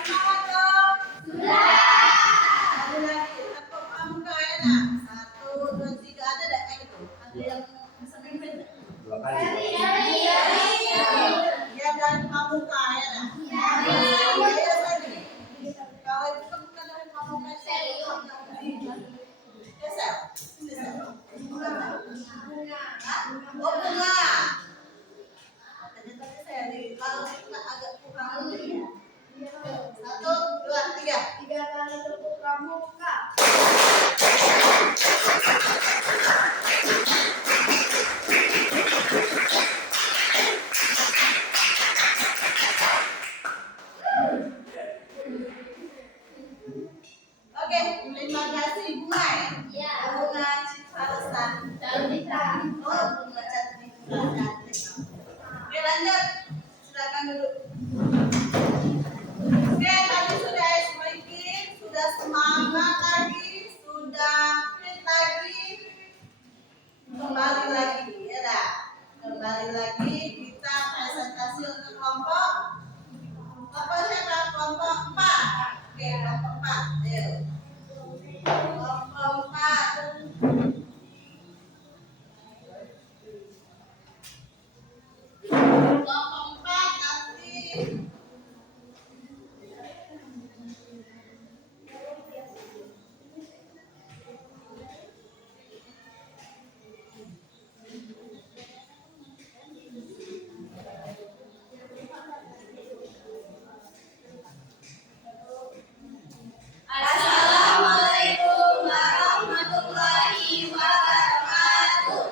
Semangat dong. Lagi-lagi, tepuk pramuka ya nak. 1, 2, 3, ada dah kayak gitu. Ada yang bisa mimpin. Ya dan pramuka ya nak. Ya tadi. Kalau itu kan bukan dari pramuka sel. Ya sel. Oh bunga. Ternyata saya di kalau kita agak kurang lebih ya. 1, 2, 3. 3 kali tepuk pramuka. Oke, terima kasih bunga ya. Ya. Bunga Citra Lestari. Oh, bunga cantik. Oke, lanjut. Silakan duduk. Oke, tadi sudah ice breaking, sudah semangat lagi, sudah fit lagi. Kembali lagi, ya dah. Kembali lagi kita presentasi untuk kelompok. Kelompok siapa? Kelompok 4. Oke, kelompok 4. Ayo. Kelompok 4. Kelompok 4 nanti Assalamualaikum warahmatullahi wabarakatuh.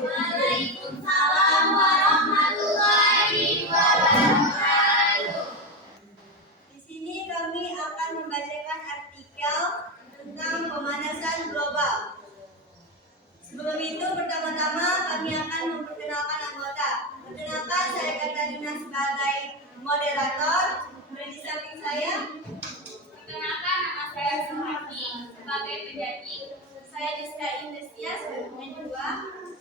Waalaikumsalam warahmatullahi wabarakatuh. Di sini kami akan membacakan artikel tentang pemanasan global. Sebelum itu, pertama-tama kami akan memperkenalkan anggota. Perkenalkan, saya Katarina sebagai moderator. Di samping saya, Perkenalkan, nama saya Suharti sebagai penyanyi. saya Diska Indesia sebagai pemain kedua.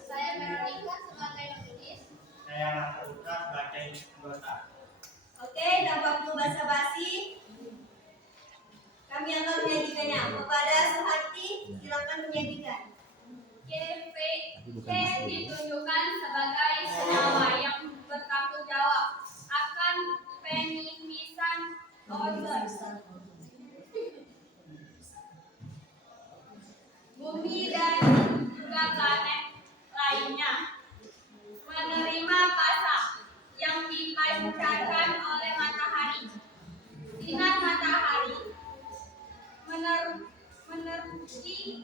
Saya Veronica sebagai penulis. Saya Raka Putra sebagai anggota. Oke, tanpa perlu basa-basi, kami akan menyajikannya. Kepada Suharti, silakan menyajikan. KP ditunjukkan sebagai senyawa yang bertanggung jawab akan penipisan ozon bumi dan juga planet lainnya. Menerima pasak yang dipancarkan oleh matahari. Sinar matahari menerusi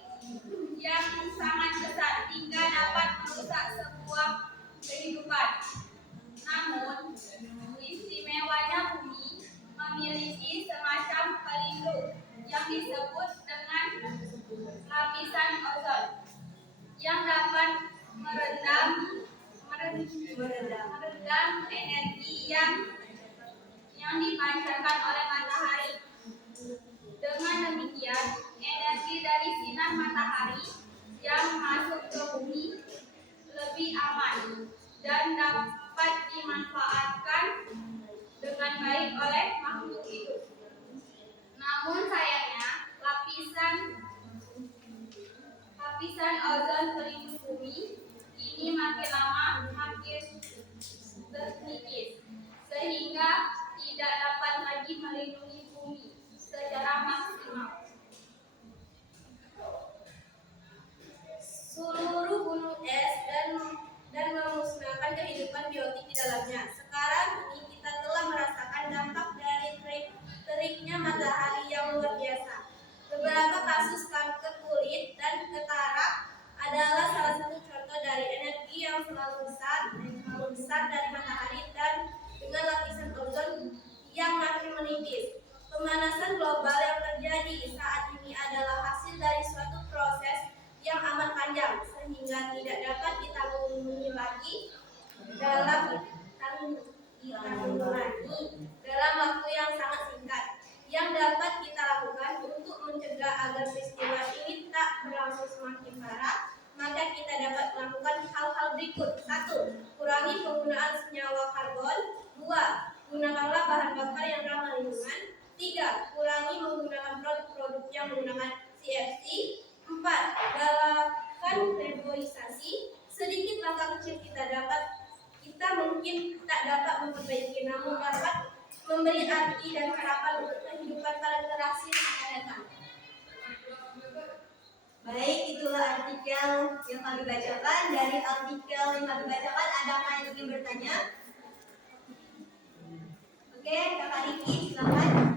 yang sangat besar hingga dapat merusak sebuah kehidupan. Namun, istimewanya bumi memiliki semacam pelindung yang disebut dengan lapisan ozon yang dapat meredam energi yang dipancarkan oleh matahari. Dengan demikian, energi dari sinar matahari yang masuk ke bumi lebih aman dan dapat dimanfaatkan dengan baik oleh makhluk hidup. Namun sayangnya, lapisan ozon pelindung bumi ini makin lama makin terkikis sehingga tidak dapat lagi melindungi bumi secara maksimal. Pemanasan global yang terjadi saat ini adalah hasil dari suatu proses yang amat panjang sehingga tidak dapat kita mengulangi lagi dalam waktu yang sangat singkat. Yang dapat kita lakukan untuk mencegah agar peristiwa ini tak berlangsung semakin parah, maka kita dapat melakukan hal-hal berikut. 1. Kurangi penggunaan senyawa karbon. 2. Gunakanlah bahan bakar yang ramah lingkungan. 3. Kurangi menggunakan produk-produk yang menggunakan CFC. 4. Galakan reboisasi. Sedikit langkah kecil kita mungkin tak dapat memperbaiki, namun dapat memberi arti dan harapan untuk kehidupan para generasi yang akan datang. Baik, itulah artikel yang kami bacakan. Dari artikel yang kami bacakan, adakah yang ingin bertanya? Oke, Kakak Riki, silakan.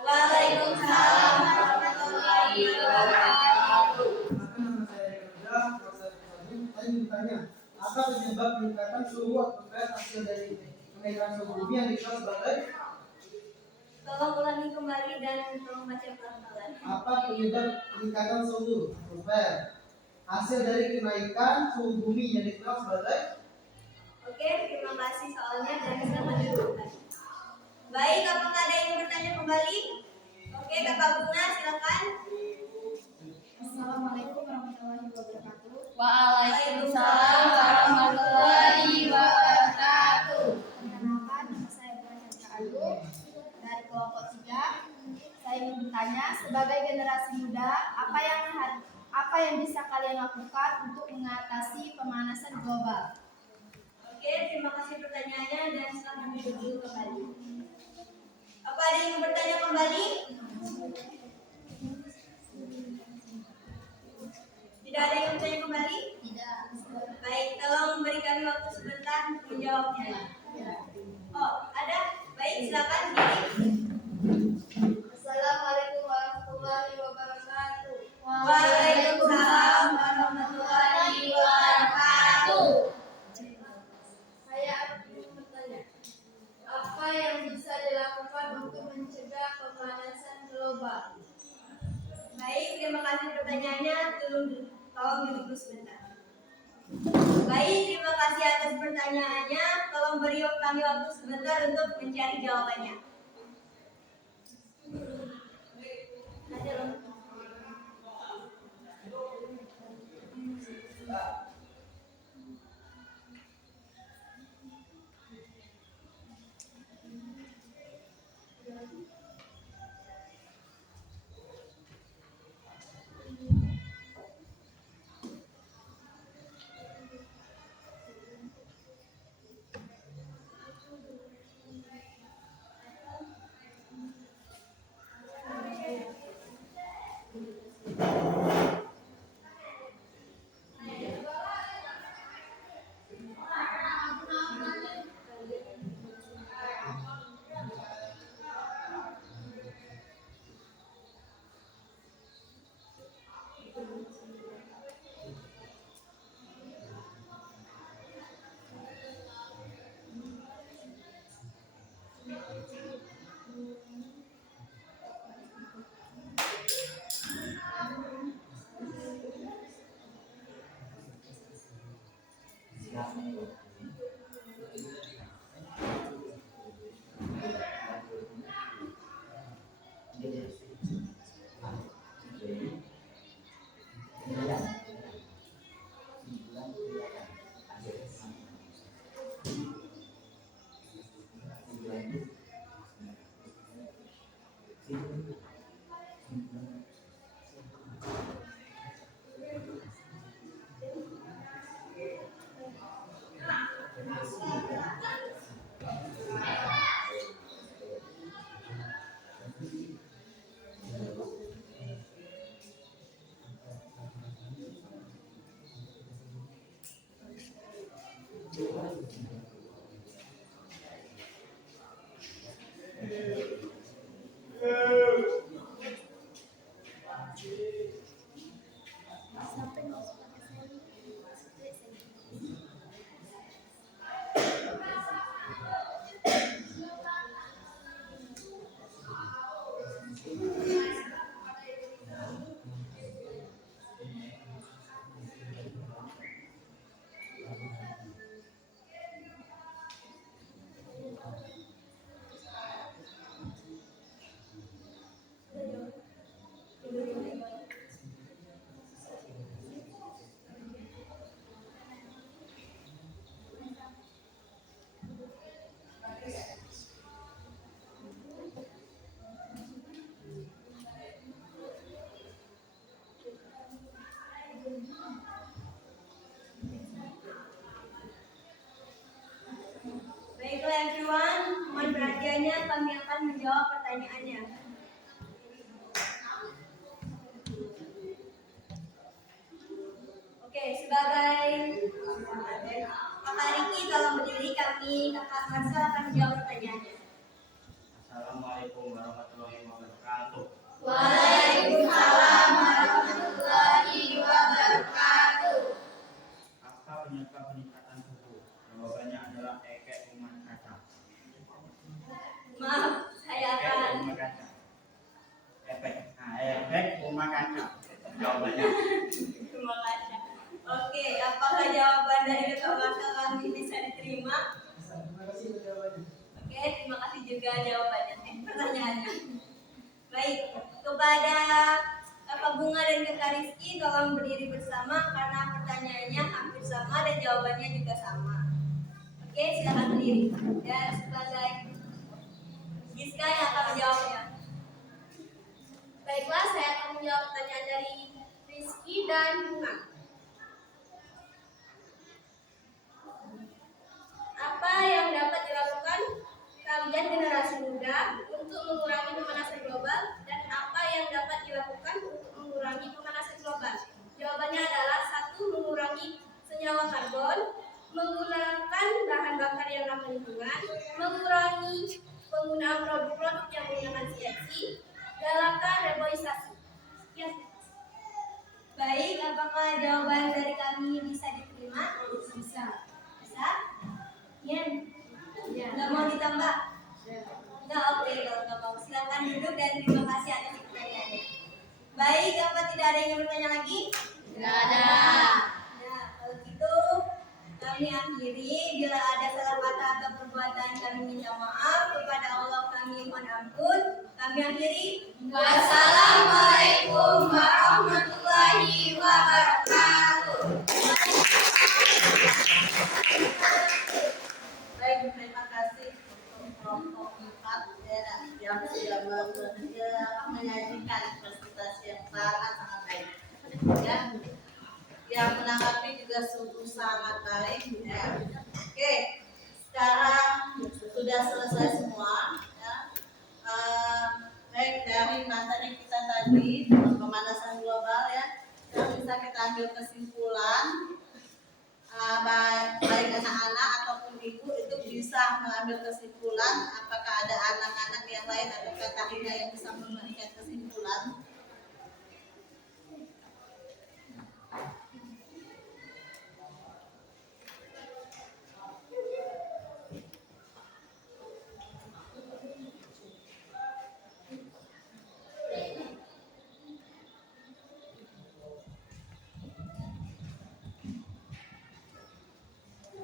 Waalaikumsalam warahmatullahi wabarakatuh. Saya ingin bertanya, apa penyebab peningkatan suhu atmosfer hasil dari kenaikan suhu bumi yang dikenal sebagai? Tolong ulangi kembali dan tolong baca pelan-pelan. Apa penyebab peningkatan suhu atmosfer hasil dari kenaikan suhu bumi yang dikenal sebagai? Oke, terima kasih soalnya dan selamat duduk. Baik, apakah ada yang bertanya kembali? Oke, Kakak Bunga, silakan. Assalamualaikum warahmatullahi wabarakatuh. Waalaikumsalam warahmatullahi wabarakatuh. Perkenalkan, nama saya Bunga Ayu dari kelompok 3. Saya ingin bertanya, sebagai generasi muda, apa yang bisa kalian lakukan untuk mengatasi pemanasan global? Oke, terima kasih pertanyaannya dan selamat duduk dulu kembali. Apa ada yang bertanya kembali? Tidak ada yang bertanya kembali? Tidak. Baik, tolong memberi kami waktu sebentar untuk menjawabnya. Oh, ada? Baik, silakan. Assalamualaikum warahmatullahi wabarakatuh. Waalaikumsalam warahmatullahi wabarakatuh. Saya ingin bertanya, apa yang bisa dilakukan untuk mencegah pemanasan global? Baik, terima kasih pertanyaannya. Tolong duduk dulu sebentar. Baik, terima kasih atas pertanyaannya. Tolong beri kami waktu sebentar untuk mencari jawabannya. Ada loh. everyone, mohon perhatiannya, kami akan menjawab pertanyaannya. Oke, sebagai Kakak Riki, tolong berdiri, Kakak Marsha akan menjawab pertanyaannya. Assalamualaikum warahmatullahi wabarakatuh. Waalaikumsalam warahmatullahi wabarakatuh. Apa penyebab peningkatan suhu? Jawabannya adalah efek rumah kaca. Maaf, saya akan Rumah kaca. Efek rumah kaca. Jawabannya. terima kasih. Oke, apakah jawaban dari Kakak Marsha kami bisa diterima? Terima kasih untuk jawabannya. Oke, terima kasih juga jawabannya. Pertanyaannya. Baik, kepada Kakak Bunga dan Kakak Rizky, tolong berdiri bersama karena pertanyaannya hampir sama dan jawabannya juga sama. Oke, silakan berdiri. Dan sebagai Giska yang akan menjawabnya. Baiklah, saya akan menjawab pertanyaan dari Rizky dan Bunga. Apa yang dapat dilakukan kalian generasi muda untuk mengurangi pemanasan global dan apa yang dapat dilakukan untuk mengurangi pemanasan global? Jawabannya adalah 1. Mengurangi senyawa karbon, menggunakan bahan bakar yang ramah lingkungan, mengurangi penggunaan produk-produk yang menggunakan CFC, galakan reboisasi. Sekian. Baik, apakah jawaban dari kami bisa diterima? Bisa. Bisa? Ya. Nggak mau ditambah? Nggak, oke, kalau nggak mau. Silakan duduk dan terima kasih atas pertanyaannya. Baik, apa tidak ada yang ingin bertanya lagi? Tidak ada. Nah, kalau gitu kami akhiri. Bila ada salah kata atau perbuatan kami minta maaf. Kepada Allah kami mohon ampun. Kami akhiri. Wassalamualaikum warahmatullahi wabarakatuh. Baik, terima kasih untuk kelompok 4 yang sudah menyajikan presentasi yang sangat baik. Ya, yang menanggapi juga sungguh sangat baik. Ya. Oke, sekarang sudah selesai semua. Ya. Baik, dari materi kita tadi pemanasan global ya, yang bisa kita ambil kesimpulan. Baik anak-anak ataupun ibu itu bisa mengambil kesimpulan. Apakah ada anak-anak yang lain atau Kak Ina yang bisa memberikan kesimpulan?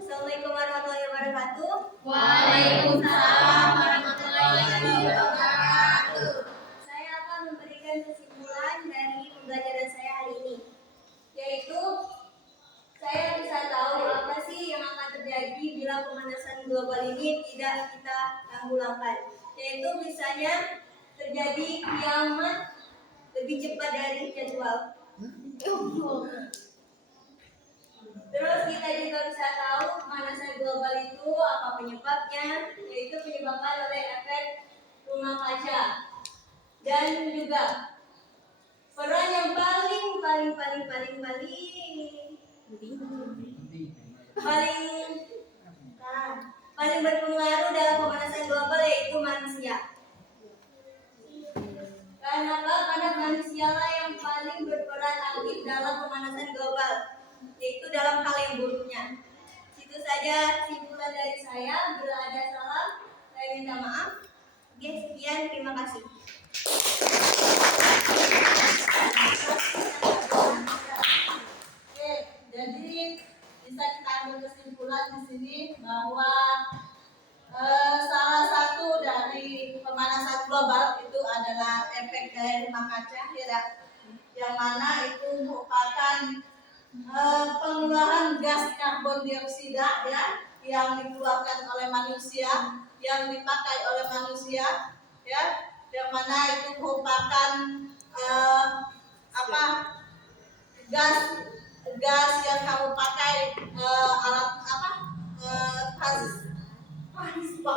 Assalamualaikum warahmatullahi wabarakatuh. Waalaikumsalam warahmatullahi wabarakatuh. Saya akan memberikan kesimpulan dari pembelajaran saya hari ini, yaitu saya bisa tahu apa sih yang akan terjadi bila pemanasan global ini tidak kita tanggulangan, yaitu misalnya terjadi kiamat lebih cepat dari jadwal. Terus kita juga bisa tahu pemanasan global itu apa penyebabnya, yaitu penyebabkan oleh efek rumah kaca. Dan juga peran yang paling berpengaruh dalam pemanasan global yaitu manusia. Karena apa? Karena manusialah yang paling berperan aktif dalam pemanasan global, yaitu dalam hal yang buruknya. Itu saja kesimpulan dari saya. Bila ada salah, saya minta maaf. Oke, sekian. Terima kasih. Oke, jadi bisa kita ambil kesimpulan di sini bahwa salah satu dari pemanasan global itu adalah efek dari rumah kaca, ya, yang mana itu merupakan pengeluaran gas karbon dioksida ya, yang dikeluarkan oleh manusia, yang dipakai oleh manusia, ya, yang mana itu merupakan gas yang kamu pakai alat transport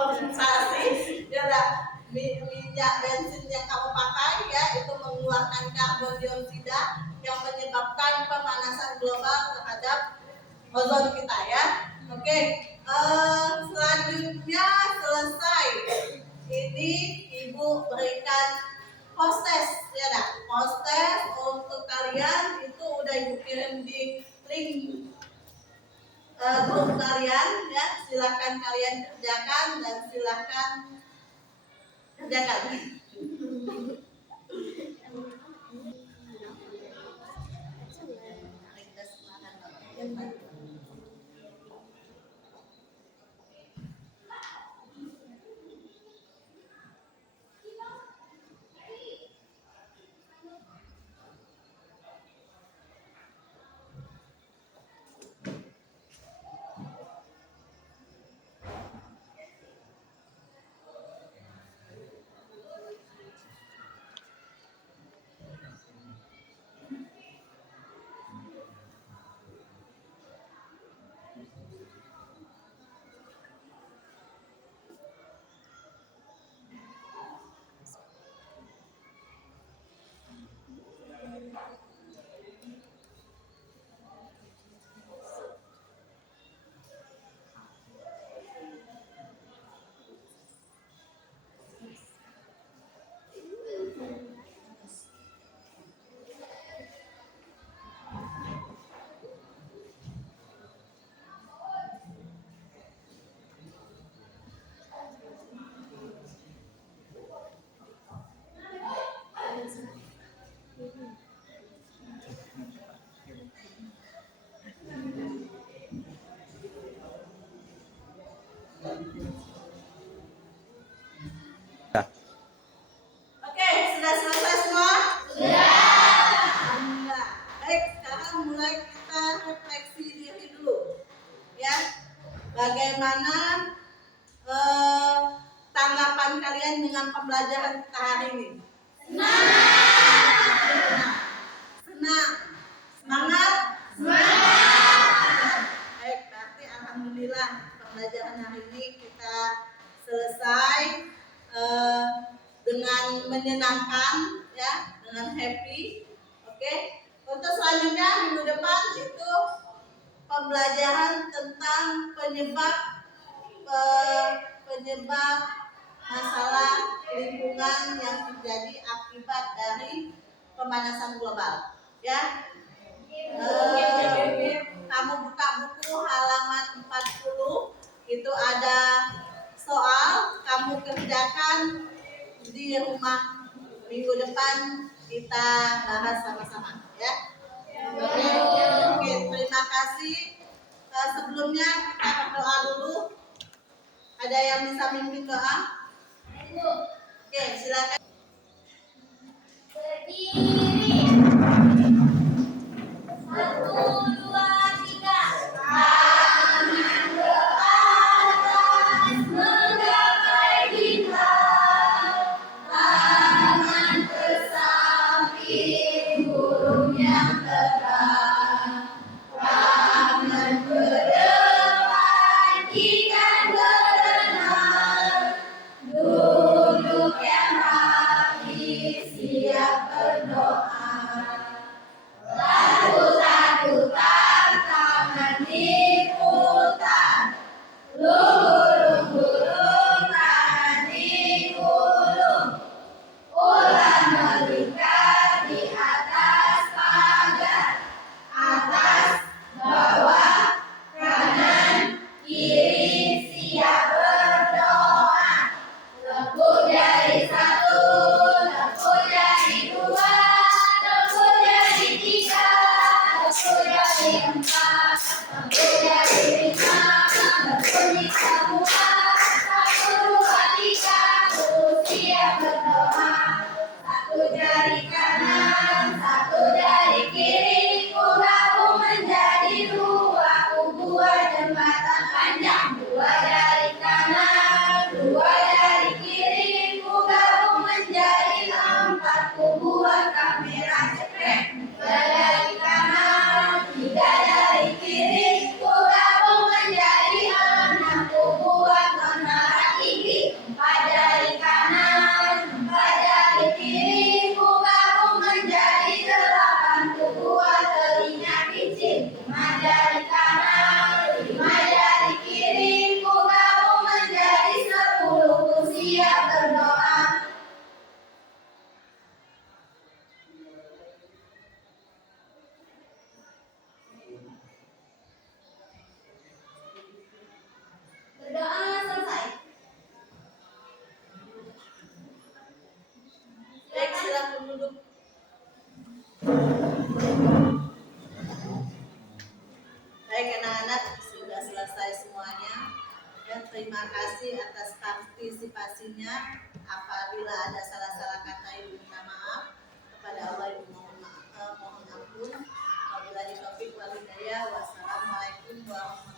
mengeluarkan karbon dioksida yang menyebabkan pemanasan global terhadap ozon kita ya. Oke, selanjutnya selesai. Ini Ibu berikan hostess ya dah. Hostess untuk kalian itu udah Ibu kirim di link grup kalian ya. Silakan kalian kerjakan dan silakan kerjakan. Oke, sudah selesai semua? Sudah. Alhamdulillah. Baik, sekarang mulai kita refleksi diri dulu. Ya, bagaimana tanggapan kalian dengan pembelajaran kita hari ini? Senang. Semangat? Semangat. Baik, berarti alhamdulillah pembelajaran hari ini kita selesai dengan menyenangkan ya, dengan happy. Oke. Untuk selanjutnya minggu depan itu pembelajaran tentang penyebab masalah lingkungan yang terjadi akibat dari pemanasan global. Ya. Kamu buka buku halaman 40, itu ada soal, kamu kerjakan di rumah. Minggu depan kita bahas sama-sama ya. Oke, terima kasih. Sebelumnya kita berdoa dulu. Ada yang bisa mimpin doa? Oke, silakan. Berdiri. 1, 2, 3. Tangan ke atas menggapai bintang. Tangan ke samping burung yang terbang. Tangan ke depan ikan berenang. Duduk yang rapi siap berdoa. Ya, terima kasih atas partisipasinya. Apabila ada salah-salah kata, Ibu minta maaf. Kepada Allah Ibu mohon ampun. Wabillahi taufiq wal hidayah. Wassalamualaikum warahmatullahi wabarakatuh.